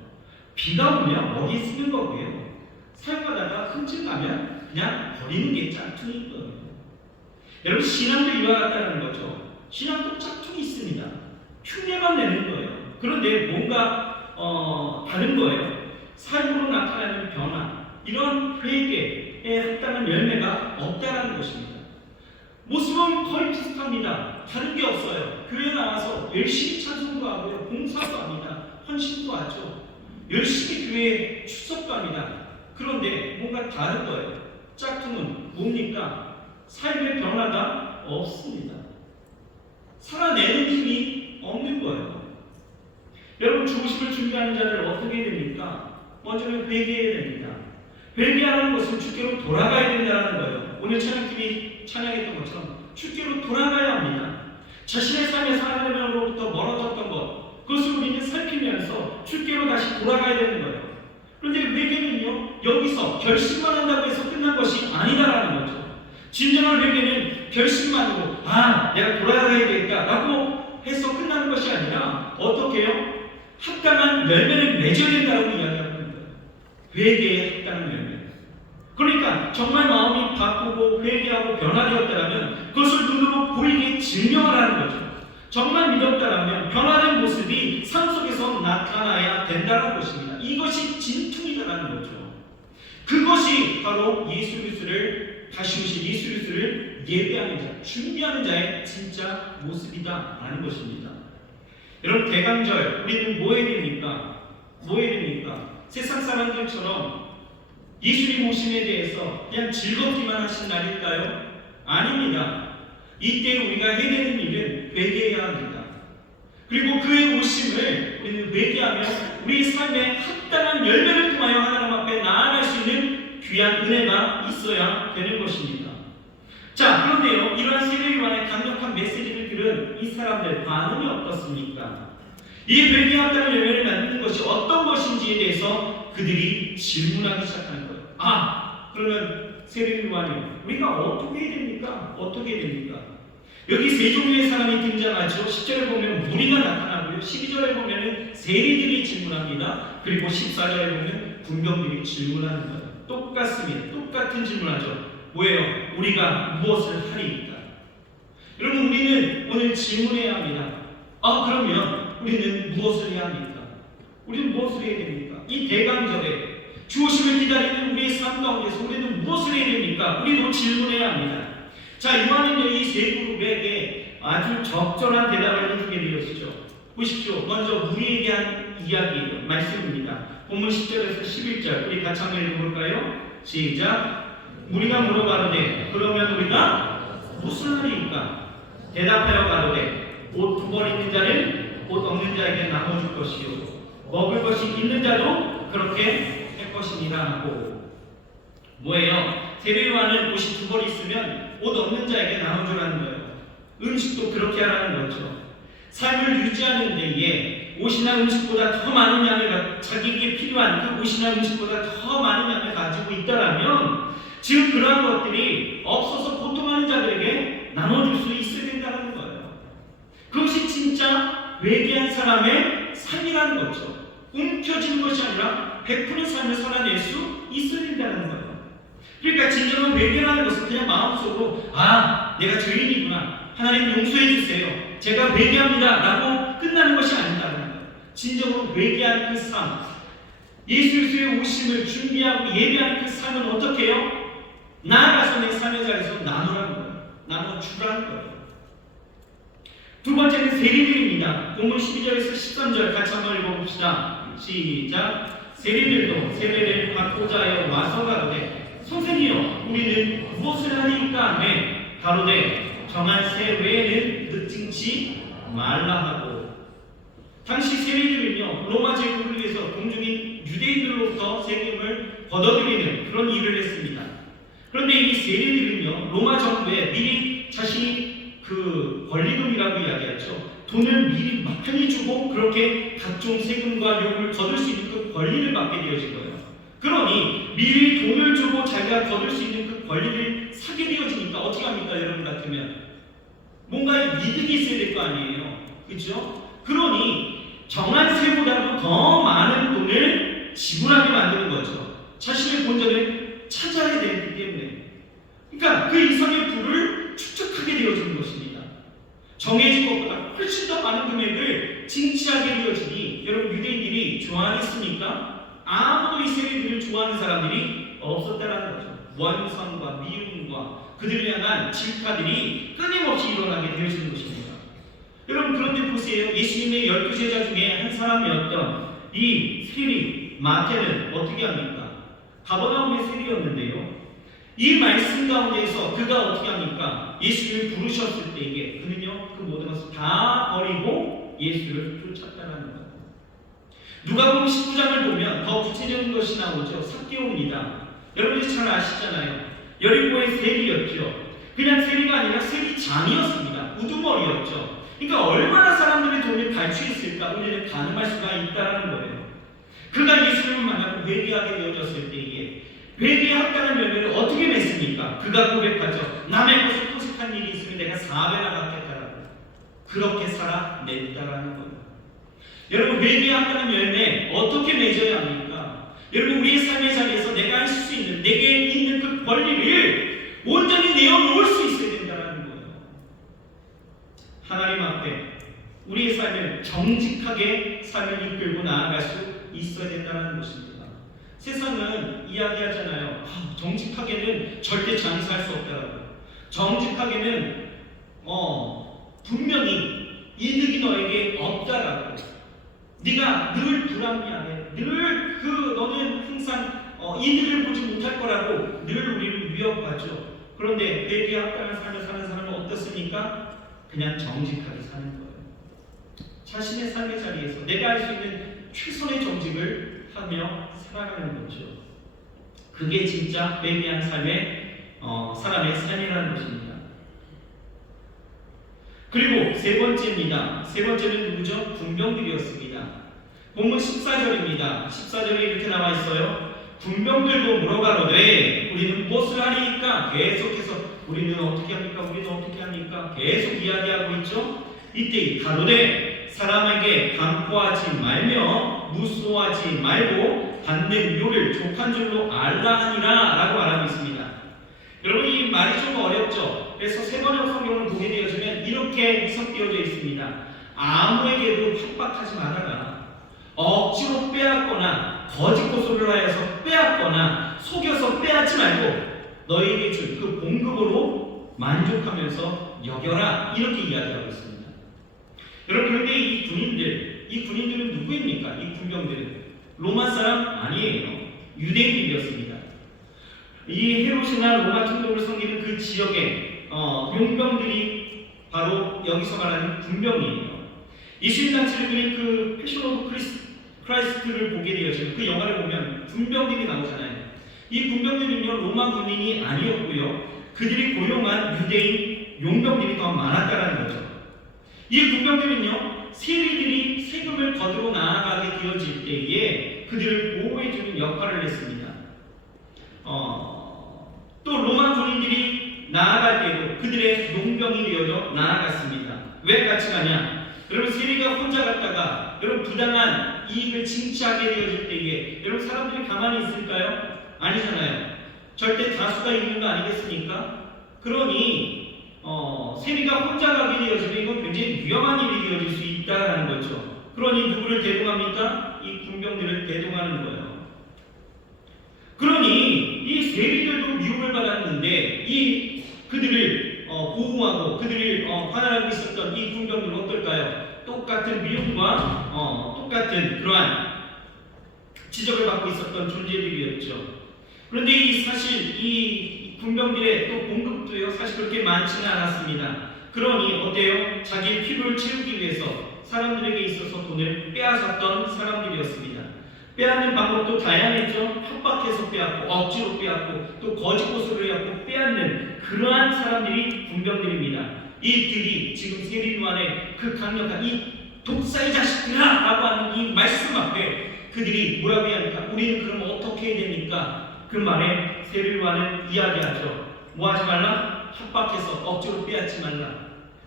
비가 오면 머리에 쓰는 거고요. 사용하다가 흠집 나면 그냥 버리는 게 짝퉁인 거예요. 여러분 신앙도 이와 같다는 거죠. 신앙도 짝퉁이 있습니다. 흉내만 내는 거예요. 그런데 뭔가 다른 거예요. 삶으로 나타나는 변화, 이런 회개에 합당한 열매가 없다는 것입니다. 모습은 거의 비슷합니다. 다른 게 없어요. 교회 나와서 열심히 찬송도 하고요, 봉사도 합니다. 헌신도 하죠. 열심히 교회에 출석도 합니다. 그런데 뭔가 다른 거예요. 짝퉁은 뭡니까? 삶의 변화가 없습니다. 살아내는 힘이 없는 거예요. 여러분 죽으심을 준비하는 자들 어떻게 해야 됩니까? 먼저는 회개해야 됩니다. 회개하는 것은 주께로 돌아가야 된다는 거예요. 오늘 찬양팀이 찬양했던 것처럼 주께로 돌아가야 합니다. 자신의 삶에서 하나님으로부터 멀어졌던 것, 그것을 우리는 살피면서 주께로 다시 돌아가야 되는 거예요. 그런데 회개는요, 여기서 결심만 한다고 해서 끝난 것이 아니다라는 거죠. 진정한 회개는 결심만으로 내가 돌아가야 되겠다라고 해서 끝나는 것이 아니라 어떻게 해요? 합당한 열매를 맺어야 된다고 이야기하는 거예요. 회개에 합당한 열매. 그러니까 정말 마음이 바꾸고 회개하고 변화되었다면 그것을 눈으로 보이게 증명을 하는 거죠. 정말 믿었다면 변화된 모습이 삶 속에서 나타나야 된다는 것입니다. 이것이 진퉁이다라는 거죠. 그것이 바로 예수 그리스도를 다시 오실 예수 그리스도를 예배하는 자, 준비하는 자의 진짜 모습이다라는 것입니다. 여러분 대강절 우리는 뭐 해야 됩니까? 세상 사람들처럼 예수님 오심에 대해서 그냥 즐겁기만 하신 날일까요? 아닙니다. 이때 우리가 해야 되는 일은 회개해야 합니다. 그리고 그의 오심을 우리는 회개하며 우리 삶의 합당한 열매를 통하여 하나님 앞에 나아갈 수 있는 귀한 은혜가 있어야 되는 것입니다. 자, 그런데요, 이러한 세례요한의 강력한 메시지를 들은 이 사람들 반응이 어떻습니까? 이 회개에 합당한 열매를 맺는 것이 어떤 것인지에 대해서 그들이 질문하기 시작하는 거예요. 그러면 세례요한이 우리가 어떻게 해야 됩니까? 여기 세 종류의 사람이 등장하죠. 10절에 보면 무리가 나타나고요. 12절에 보면 세리들이 질문합니다. 그리고 14절에 보면 군병들이 질문하는 거예요. 똑같습니다. 똑같은 질문하죠. 뭐예요? 우리가 무엇을 하리이까? 여러분 우리는 오늘 질문해야 합니다. 그러면 우리는 무엇을 해야 합니까? 우리는 무엇을 해야 됩니까? 이 대강절에 주오심을 기다리는 우리의 삶 가운데서 우리는 무엇을 해야 됩니까? 우리도 질문해야 합니다. 자, 요한은요 이 세 그룹에게 아주 적절한 대답을 해주게 되었죠. 보십시오. 먼저 우리에게 한 이야기예요. 말씀입니다. 본문 10절에서 11절 우리 같이 한번 읽어볼까요? 시작. 우리가 물어가로되 그러면 우리가 무슨 하리이까? 대답하여 가로되 옷 두 벌 있는 자는 옷 없는 자에게 나눠줄 것이요 먹을 것이 있는 자도 그렇게 할 것이니라 하고 뭐예요? 세례요한은 옷이 두 벌 있으면 옷 없는 자에게 나눠주라는 거예요. 음식도 그렇게 하라는 거죠. 삶을 유지하는 데에 옷이나 음식보다 더 많은 양을 자기에게 필요한 그 옷이나 음식보다 더 많은 양을 가지고 있다라면 지금 그러한 것들이 없어서 고통하는 자들에게 나눠줄 수 있어야 된다는 거예요. 그것이 진짜 회개한 사람의 삶이라는 거죠. 움켜쥐는 것이 아니라 베푸는 삶을 살아낼 수 있어야 된다는 거예요. 그러니까 진정한 회개라는 것은 그냥 마음속으로 내가 죄인이구나, 하나님 용서해 주세요, 제가 회개합니다 라고 끝나는 것이 아니다는 거예요. 진정으로 회개한 그 삶, 예수 그리스도의 오심을 준비하고 예배하는 그 삶은 어떻게 해요? 나아가서 내 삶의 자리에서 나누라는 거예요. 나눠주라는 거예요. 두 번째는 세리들입니다. 본문 12절에서 13절 같이 한번 읽어봅시다. 시작. 세리들도 세례를 받고자 하여 와서 가로되 선생이여 우리는 무엇을 하리까 하매 가로되 정한 새 외에는 늦증치 말라 하고. 당시 세리들은요 로마 제국을 위해서 공중인 유대인들로부터 세금을 걷어들이는 그런 일을 했습니다. 그런데 이 세리들은요 로마 정부에 미리 자신이 그 권리금이라고 이야기하죠. 돈을 미리 많이 주고 그렇게 각종 세금과 요금을 거둘 수 있는 그 권리를 받게 되어진 거예요. 그러니 미리 돈을 주고 자기가 거둘 수 있는 그 권리를 사게 되어지니까 어떻게 합니까? 여러분 같으면 뭔가 이득이 있어야 될 거 아니에요, 그렇죠? 그러니 정한 세보다도 더 많은 돈을 지불하게 만드는 거죠. 자신의 본전을 찾아야 되기 때문에. 그러니까 그 이상의 부를 축적하게 되어지는 것입니다. 정해진 것보다 훨씬 더 많은 금액을 징치하게 되어지니 여러분 유대인들이 좋아하겠습니까? 아무도 이 세리들을 좋아하는 사람들이 없었다는 거죠. 원성과 미움과 그들을 향한 질타들이 끊임없이 일어나게 되어지는 것입니다. 여러분 그런데 보세요. 예수님의 12제자 중에 한 사람이었던 이 세리 마태는 어떻게 합니까? 가버나움의 세리였는데요. 이 말씀 가운데에서 그가 어떻게 합니까? 예수를 부르셨을 때에 그는요 그 모든 것을 다 버리고 예수를 쫓았다는 거예요. 누가복음 19장을 보면 더 구체적인 것이 나오죠. 삭개오입니다. 여러분이 잘 아시잖아요. 여리고의 세리였죠. 그냥 세리가 아니라 세리장이었습니다. 우두머리였죠. 그러니까 얼마나 사람들의 돈을 갈취했을까 우리는 가늠할 수가 있다는 거예요. 그가 예수님을 만나고 회개하게 되어졌을 때에 회개했다는 열매를 어떻게 맺습니까? 그가 고백하죠. 남의 것을 토식한 일이 있으면 내가 4배나 갚겠다라고. 그렇게 살아냈다라는 거예요. 여러분 회개했다는 열매 어떻게 맺어야 합니까? 여러분 우리의 삶의 자리에서 내가 할 수 있는 내게 있는 그 권리를 온전히 내어놓을 수 있어야 된다는 거예요. 하나님 앞에 우리의 삶을 정직하게 삶을 이끌고 나아갈 수 있어야 된다는 것입니다. 세상은 이야기하잖아요. 정직하게는 절대 장사할 수 없다라고. 정직하게는 분명히 이득이 너에게 없다라고. 네가 늘 불합리하게, 늘 너는 항상 이득을 보지 못할 거라고 늘 우리를 위협하죠. 그런데 회개에 합당한 삶을 사는 사람은 어떻습니까? 그냥 정직하게 사는 거예요. 자신의 삶의 자리에서 내가 할 수 있는 최선의 정직을 하며 살아가는 거죠. 그게 진짜 회개한 삶의 사람의 삶이라는 것입니다. 그리고 세 번째입니다. 세 번째는 누구죠? 군병들이었습니다. 본문 14절입니다. 14절에 이렇게 나와 있어요. 군병들도 물어가로되 우리는 무엇을 하리까? 계속해서 우리는 어떻게 합니까? 우리는 어떻게 합니까? 계속 이야기하고 있죠. 이때 가로되 사람에게 간포하지 말며 무수하지 말고 받는 료를 족한 줄로 알라 하니라 라고 말하고 있습니다. 여러분 이 말이 좀 어렵죠. 그래서 세번역 성경을 보게 되어지면 이렇게 해석되어져 있습니다. 아무에게도 협박하지 말아라. 억지로 빼앗거나 거짓 고소를 하여서 빼앗거나 속여서 빼앗지 말고 너희에게 줄 그 봉급으로 만족하면서 여겨라. 이렇게 이야기하고 있습니다. 여러분 그런데 이 군인들은 누구입니까? 이 군병들은 로마 사람 아니에요. 유대인들이었습니다. 이 헤롯이나 로마 총독을 섬기는 그 지역의 용병들이 바로 여기서 말하는 군병이에요. 예수님 당시를 그린 그 패션 오브 크라이스트를 보게 되어지는 그 영화를 보면 군병들이 나오잖아요. 이 군병들은요 로마 군인이 아니었고요. 그들이 고용한 유대인 용병들이 더 많았다는 거죠. 이 군병들은요 세리들이 세금을 거두고 나아가게 되어질 때에 그들을 보호해주는 역할을 했습니다. 또 로마 군인들이 나아갈 때도 그들의 용병이 되어져 나아갔습니다. 왜 같이 가냐? 여러분 세리가 혼자 갔다가 여러분 부당한 이익을 징취하게 되어질 때에 여러분 사람들이 가만히 있을까요? 아니잖아요. 절대 다수가 있는 거 아니겠습니까? 그러니 세리가 혼자 가게 되어지면 이건 굉장히 위험한 일이 되어질 수 있다는 거죠. 그러니 누구를 대동합니까? 이 군병들을 대동하는 거예요. 그러니 이 세리들도 미움을 받았는데 그들을 보호하고 그들을 관할하고 있었던 이 군병들은 어떨까요? 똑같은 미움과 똑같은 그러한 지적을 받고 있었던 존재들이었죠. 그런데 사실 이 군병들의 또 봉급도요 사실 그렇게 많지는 않았습니다. 그러니 어때요? 자기의 필요를 채우기 위해서 사람들에게 있어서 돈을 빼앗았던 사람들이었습니다. 빼앗는 방법도 다양했죠. 협박해서 빼앗고 억지로 빼앗고 또 거짓 고소를 해갖고 빼앗는 그러한 사람들이 군병들입니다. 이들이 지금 세리요한의 그 강력한 이 독사의 자식들아 라고 하는 이 말씀 앞에 그들이 뭐라고 해야 합니까? 우리는 그럼 어떻게 해야 됩니까? 그 말에 세리요한은 이야기하죠. 뭐 하지 말라? 협박해서 억지로 빼앗지 말라.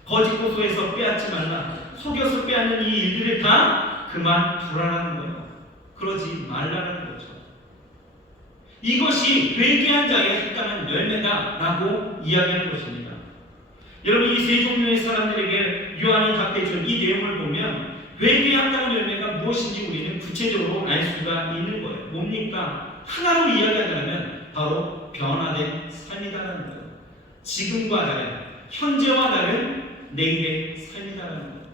거짓 고소해서 빼앗지 말라. 속여서 빼앗는 이 일들을 다 그만두라는 거예요. 그러지 말라는 거죠. 이것이 회개한 자에 합당한 열매다라고 이야기하는 것입니다. 여러분 이 세 종류의 사람들에게 요한이 답해준 이 내용을 보면 회개에 합당한 열매가 무엇인지 우리는 구체적으로 알 수가 있는 거예요. 뭡니까? 하나로 이야기하자면 바로 변화된 삶이다라는 거예요. 지금과 다른, 현재와 다른 내일의 삶이다라는 거예요.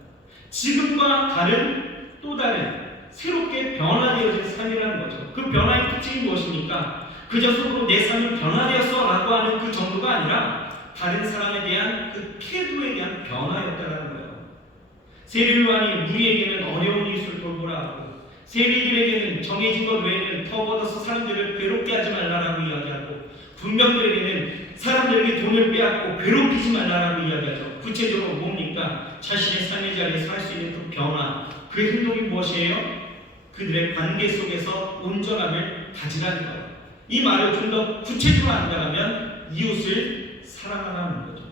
지금과 다른, 또 다른 새롭게 변화되어진 삶이라는 거죠. 그 변화의 특징이 무엇입니까? 그저 속으로 내 삶이 변화되었어 라고 하는 그 정도가 아니라 다른 사람에 대한 그 태도에 대한 변화였다라는 거예요. 세리요한이 우리에게는 어려운 이웃을 돌보라 하고 세리들에게는 정해진 것 외에는 더 걷어서 사람들을 괴롭게 하지 말라라고 이야기하고 군병들에게는 사람들에게 돈을 빼앗고 괴롭히지 말라라고 이야기하죠. 구체적으로 뭡니까? 자신의 삶의 자리에서 할 수 있는 그 변화, 그 행동이 무엇이에요? 그들의 관계 속에서 온전함을 가지라는 거예요. 이 말을 좀 더 구체적으로 한다면 이웃을 사랑하라는 거죠.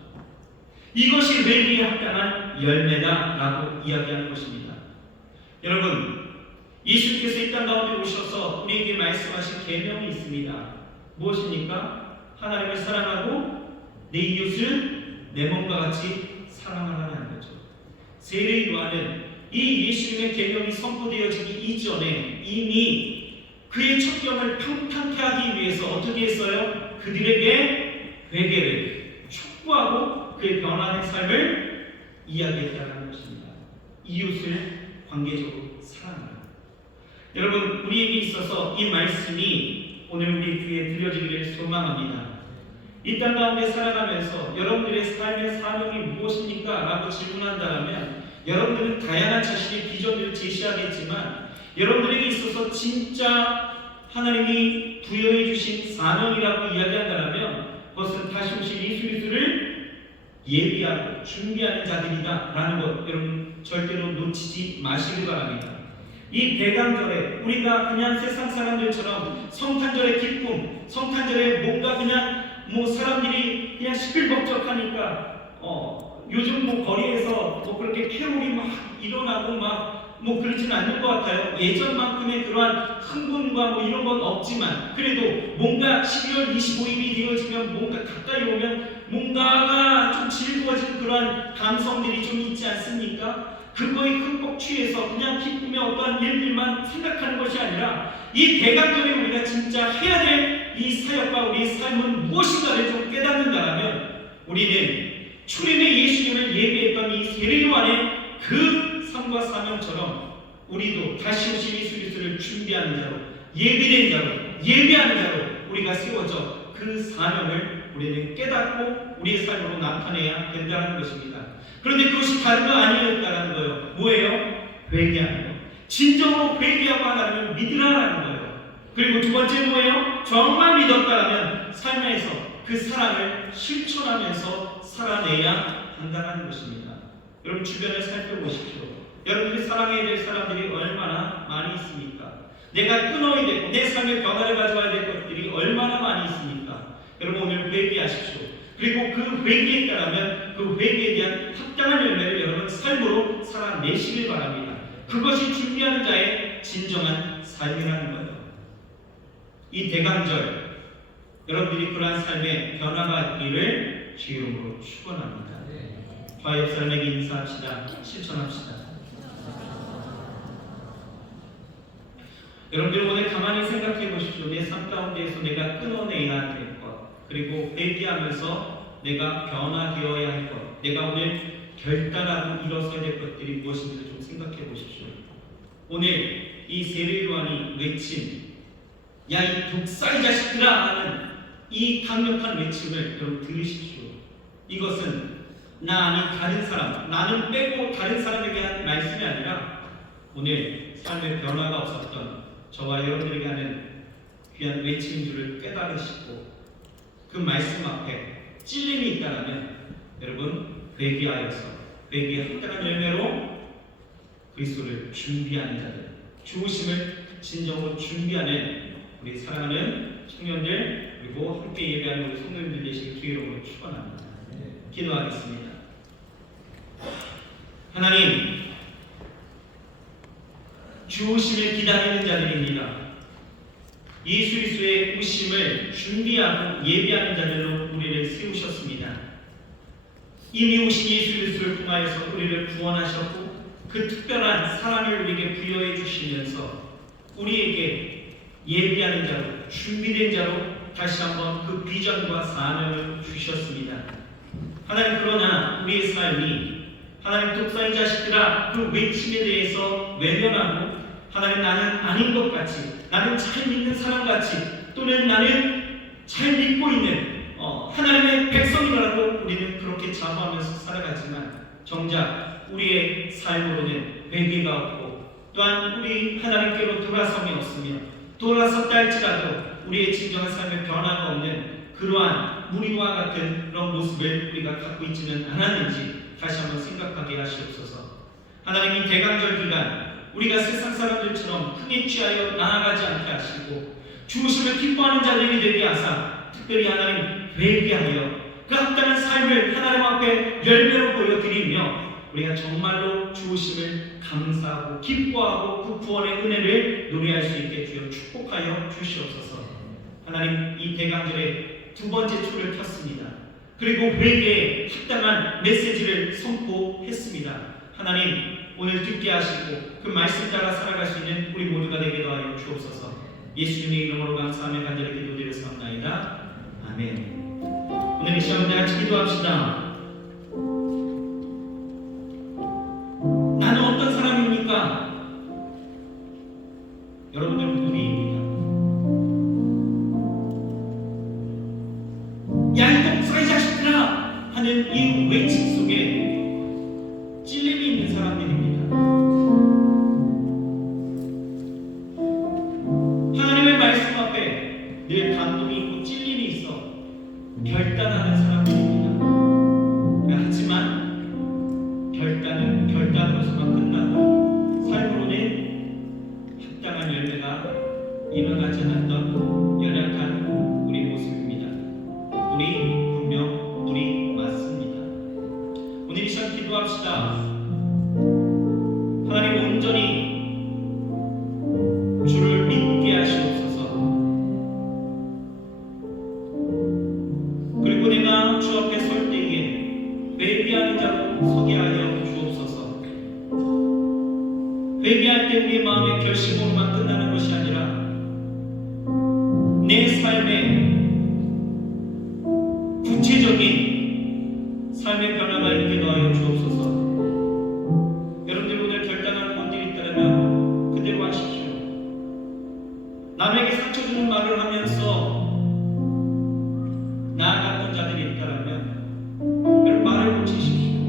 이것이 회개에 합당한 열매다라고 이야기하는 것입니다. 여러분, 예수께서 이 땅 가운데 오셔서 우리에게 말씀하신 계명이 있습니다. 무엇입니까? 하나님을 사랑하고 내 이웃을 내 몸과 같이 사랑하라는 거죠. 세례 요한은 이 예수님의 계명이 선포되어지기 이전에 이미 그의 첩경을 평탄케 하기 위해서 어떻게 했어요? 그들에게 회개를 촉구하고 그의 변화된 삶을 이야기했다는 것입니다. 이웃을 관계적으로 사랑하라. 여러분 우리에게 있어서 이 말씀이 오늘 우리 귀에 들려지기를 소망합니다. 이 땅 가운데 살아가면서 여러분들의 삶의 사명이 무엇입니까? 라고 질문한다면 여러분들은 다양한 자신의 비전들을 제시하겠지만 여러분들에게 있어서 진짜 하나님이 부여해 주신 사명이라고 이야기한다면 그것은 다시 오실 예수 그리스도를 예비하고 준비하는 자들이다 라는 것 여러분 절대로 놓치지 마시기 바랍니다. 이 대강절에 우리가 그냥 세상 사람들처럼 성탄절의 기쁨, 성탄절에 뭔가 그냥 사람들이 그냥 시끌벅적하니까 요즘 거리에서 그렇게 캐롤이 막 일어나고 그러지는 않는 것 같아요. 예전만큼의 그러한 흥분과 이런 건 없지만 그래도 뭔가 12월 25일이 되어지면 뭔가 가까이 오면 뭔가가 좀 즐거워지는 그러한 감성들이 좀 있지 않습니까? 그거에 흠뻑 취해서 그냥 기쁨의 어떠한 일들만 생각하는 것이 아니라 이 대강절에 우리가 진짜 해야 될 이 사역과 우리의 삶은 무엇인가를 좀 깨닫는다면 우리는 초림의 예수님을 예비했던 이 세례요한의 그 삶과 사명처럼 우리도 다시 오실 예수 그리스도를 준비하는 자로 예비된 자로 예비하는 자로 우리가 세워져 그 사명을 우리는 깨닫고 우리의 삶으로 나타내야 된다는 것입니다. 그런데 그것이 다른 거 아니었다는 거예요. 뭐예요? 회개하는 거. 진정으로 회개하고 하나님을 믿으라는 거예요. 그리고 두 번째는 뭐예요? 정말 믿었다면 삶에서 그 사랑을 실천하면서 살아내야 한다는 것입니다. 여러분 주변을 살펴보십시오. 여러분들이 사랑해야 될 사람들이 얼마나 많이 있습니까? 내가 끊어야 되고 내 삶의 변화를 가져와야 될 것들이 얼마나 많이 있습니까? 여러분 오늘 회개하십시오. 그리고 그 회개에 따르면 그 회개에 대한 합당한 열매를 여러분 삶으로 살아내시길 바랍니다. 그것이 준비하는 자의 진정한 삶이라는 거예요. 이 대강절 여러분들이 그러한 삶의 변화가 있기를 주의 이름으로 축원합니다. 과 옆 사람에게 인사합시다. 실천합시다. 여러분들 오늘 가만히 생각해 보십시오. 내 삶 가운데에서 내가 끊어내야 될 것, 그리고 회개하면서 내가 변화되어야 할 것, 내가 오늘 결단하고 일어서야 될 것들이 무엇인지를 좀 생각해 보십시오. 오늘 이 세례 요한이 외친 야 이 독사의 자식들아 하는 이 강력한 외침을 여러분 들으십시오. 이것은 나 아닌 다른 사람, 나는 빼고 다른 사람에게 한 말씀이 아니라 오늘 삶의 변화가 없었던 저와 여러분들에게 하는 귀한 외침인 줄을 깨달으시고 그 말씀 앞에 찔림이 있다면 여러분 회개하여서 회개의 합당한 열매로 그리스도를 준비하는 자들, 주우심을 진정으로 준비하는 우리 사랑하는 청년들 그리고 함께 예배하는 우리 성도님들 되시길 주의 이름으로 축원합니다. 기도하겠습니다. 하나님, 주우심을 기다리는 자들입니다. 예수 그리스도의 오심을 준비하고 예배하는 자들로 우리를 세우셨습니다. 이미 오신 예수 그리스도를 통하여서 우리를 구원하셨고 그 특별한 사랑을 우리에게 부여해 주시면서 우리에게 예비하는 자로 준비된 자로 다시 한번 그 비전과 사명을 주셨습니다. 하나님 그러나 우리의 삶이 하나님 독사의 자식들아 그 외침에 대해서 외면하고 하나님 나는 아닌 것 같이 나는 잘 믿는 사람 같이 또는 나는 잘 믿고 있는 하나님의 백성이라고 우리는 그렇게 자부하면서 살아가지만 정작 우리의 삶으로는 회개가 없고 또한 우리 하나님께로 돌아섬이 없으며 돌아섰다 할지라도 우리의 진정한 삶의 변화가 없는 그러한 무리와 같은 그런 모습을 우리가 갖고 있지는 않았는지 다시 한번 생각하게 하시옵소서. 하나님 이 대강절 기간 우리가 세상 사람들처럼 흥에 취하여 나아가지 않게 하시고 주우심을 기뻐하는 자들이 되게 하사 특별히 하나님 회개하여 그 합당한 삶을 하나님 앞에 열매로 보여드리며 우리가 정말로 주우심을 감사하고 기뻐하고 그 구원의 은혜를 노래할 수 있게 주여 축복하여 주시옵소서. 하나님 이 대강절에 두 번째 초를 켰습니다. 그리고 회개에 합당한 메시지를 선포했습니다. 하나님 오늘 듣게 하시고 그 말씀 따라 살아갈 수 있는 우리 모두가 되게 하여 주옵소서. 예수님의 이름으로 감사하며 간절히 기도드렸사옵나이다. 아멘. 오늘 이 시간 같이 기도합시다. 나는 어떤 사람입니까? 여러분들은 무리입니다. 야 이 독사의 자식들아 하는 이 외침 속에 찔림이 있는 사람들입니다. 하나님의 말씀 앞에 늘 감동이 있고 찔림이 있어 결단하는 사람들입니다. 하지만 결단은 결단으로서만 끝나고 삶으로는 합당한 열매가 일어나지 않았던 연약한 우리 모습입니다. 우리 분명 우리 맞습니다. 오늘 이 시간 기도합시다. 하나님 온전히 주를 믿게 하시옵소서. 그리고 내가 주 앞에 설 때에 회개하는 자로 서게 하여 주옵소서. 회개할 때 우리의 마음의 결심으로만 끝나는 것이 아니라 내 삶에 구체적인 삶의 변화가 있게 하여 주옵소서. 여러분들 오늘 결단하는 분들이 있다면 그대로 하십시오. 남에게 상처 주는 말을 하면서 나아갔던 자들이 있다면 여러분 말을 고치십시오.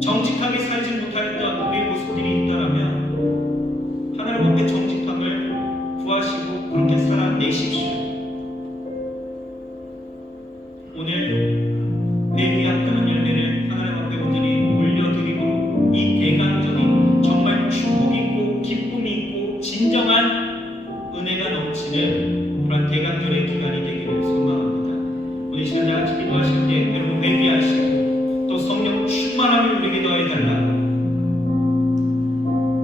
정직하게 살지 못하였던 우리의 모습들이 있다면 하나님 앞에 정직함을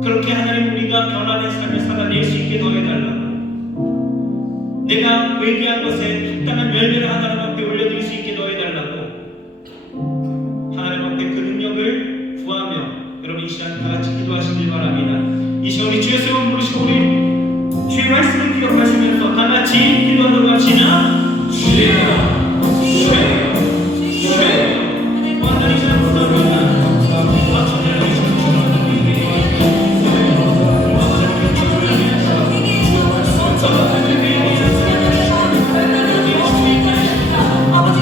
그렇게 하나님 우리가 변화된 삶을 살아낼 수 있게 도와달라고, 내가 회개한 것에 합당한 열매를 하나님 앞에 올려드릴 수 있게 도와달라고 하나님 앞에 그 능력을 구하며 여러분 이 시간 다 같이 기도하시길 바랍니다. 이 시간 우리 주의 이름 부르시고 우리 주의 말씀을 기억하시면서 다 같이 기도하도록 합시다. 주여 완전히 잘못하면 아버지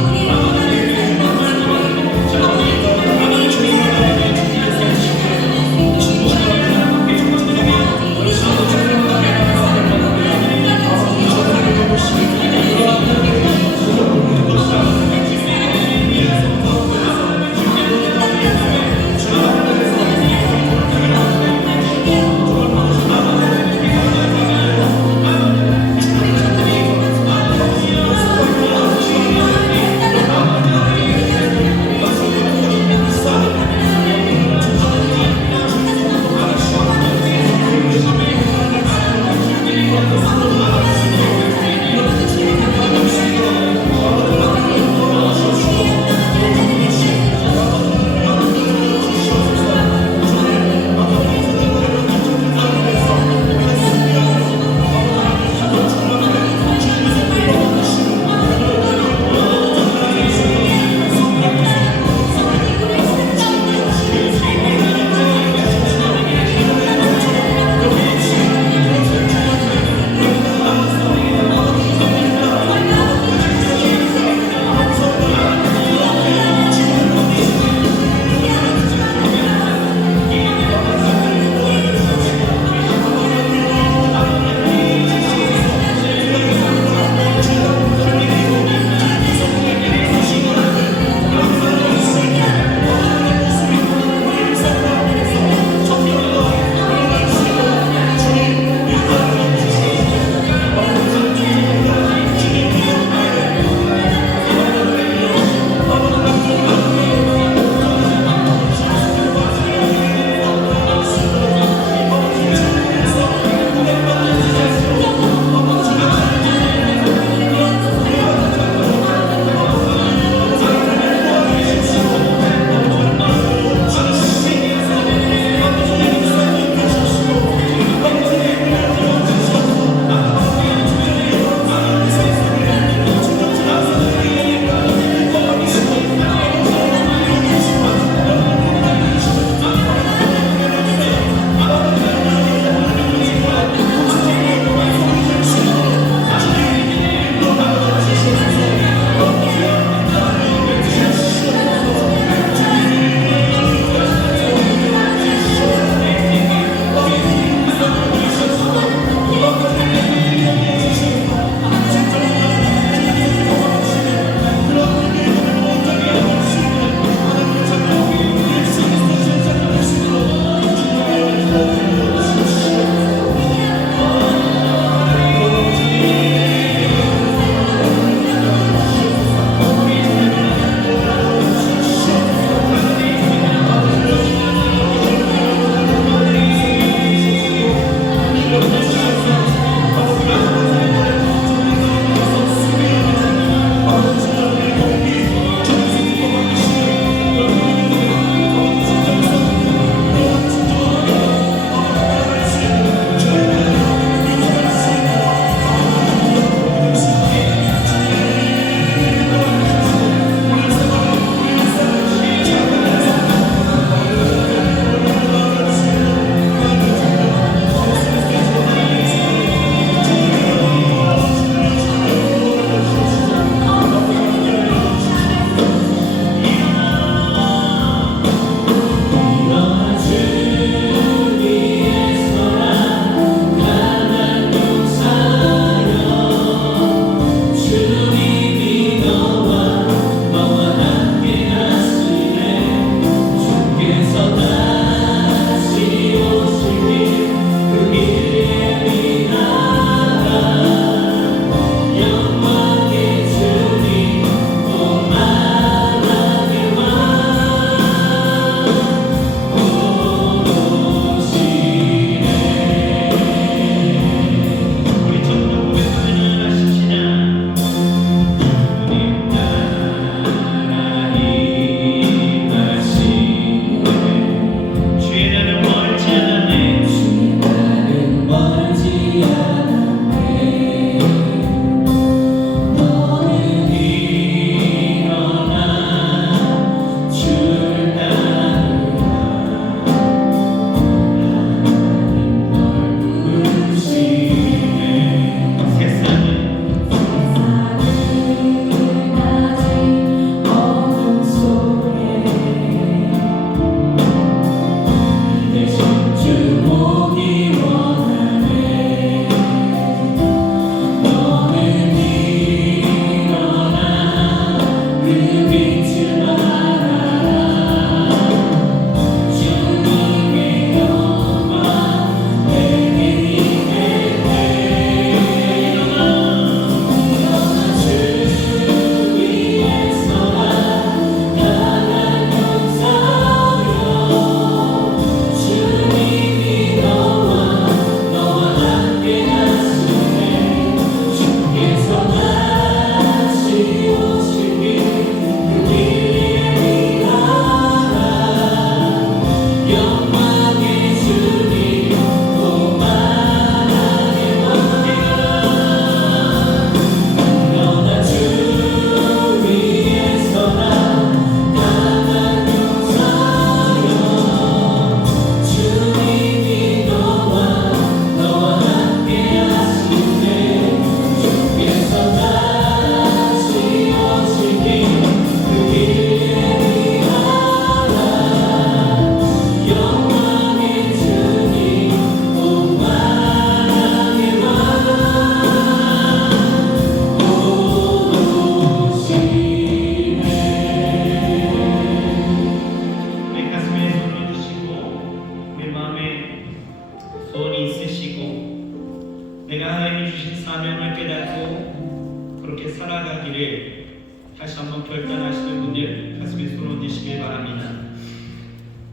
다시 한번 결단하시는 분들 가슴에 손 얹으시길 바랍니다.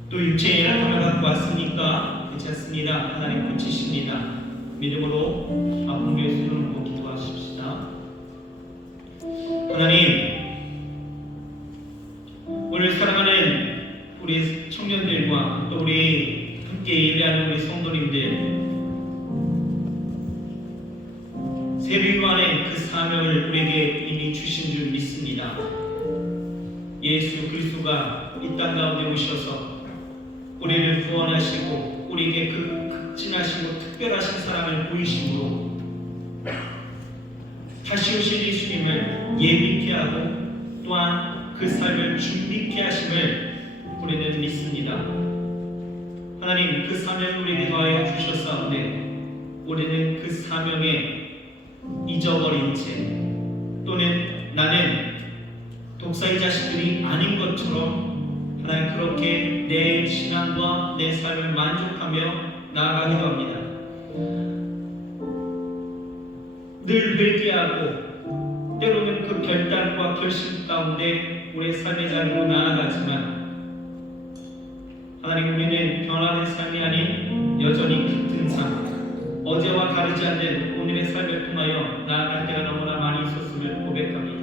또 육체의 약함을 갖고 왔으니까 괜찮습니다. 하나님 고치십니다. 믿음으로 아픈 교회 손을 놓고 기도하십시다. 하나님, 오늘 사랑하는 우리 청년들과 또 우리 함께 예배하는 우리 성도님들, 세비로 안에 그 사명을 우리에게 이미 주신 줄 믿습니다. 예수 그리스도가 이 땅 가운데 오셔서 우리를 구원하시고 우리에게 그 극진하시고 특별하신 사랑을 보이심으로 다시 오실 예수님을 예비케 하고 또한 그 삶을 준비케 하심을 우리는 믿습니다. 하나님, 그 사명을 우리에게 더하여 주셨사온데 우리는 그 사명에 잊어버린 채 또는 나는 독사의 자식들이 아닌 것처럼 하나님 그렇게 내 신앙과 내 삶을 만족하며 나아가기도 합니다. 늘 회개하고 때로는 그 결단과 결심 가운데 우리의 삶의 자리로 나아가지만 하나님, 우리는 변화된 삶이 아닌 여전히 같은 삶, 어제와 다르지 않는 오늘의 삶을 통하여 나아갈 때가 너무나 많이 있었음을 고백합니다.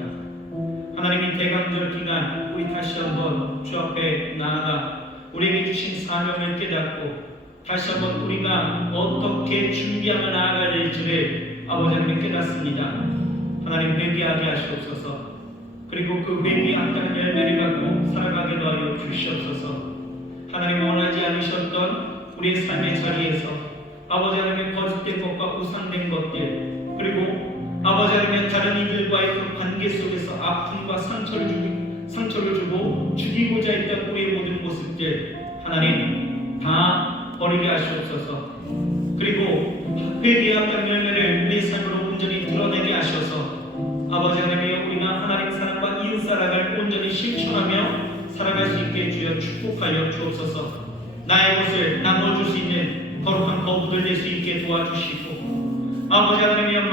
하나님이 대강절 기간 우리 다시 한번 주 앞에 나아가 우리에게 주신 사명을 깨닫고 다시 한번 우리가 어떻게 준비하며 나아가야 될지를 아버지 하나님 깨닫습니다. 하나님, 회개하게 하시옵소서. 그리고 그 회개의 합당한 열매를 갖고 살아가게 하여 주시옵소서. 하나님, 원하지 않으셨던 우리의 삶의 자리에서 아버지 하나님의 거짓된 것과 우상된 것들, 그리고 아버지 하나님의 다른 이들과의 그 관계 속에서 아픔과 상처를 주고 죽이고자 했던 우리의 모든 모습들 하나님 다 버리게 하시옵소서. 그리고 회개의 합당 열매를 우리의 삶으로 온전히 드러내게 하셔서 아버지 하나님의 우리가 하나님 사랑과 이웃 사랑을 온전히 실천하며 살아갈 수 있게 주여 축복하여 주옵소서. 나의 것을 나눠줄 수 있는 거룩한 거부들 낼 수 있게 도와주시고 아버지 하나님의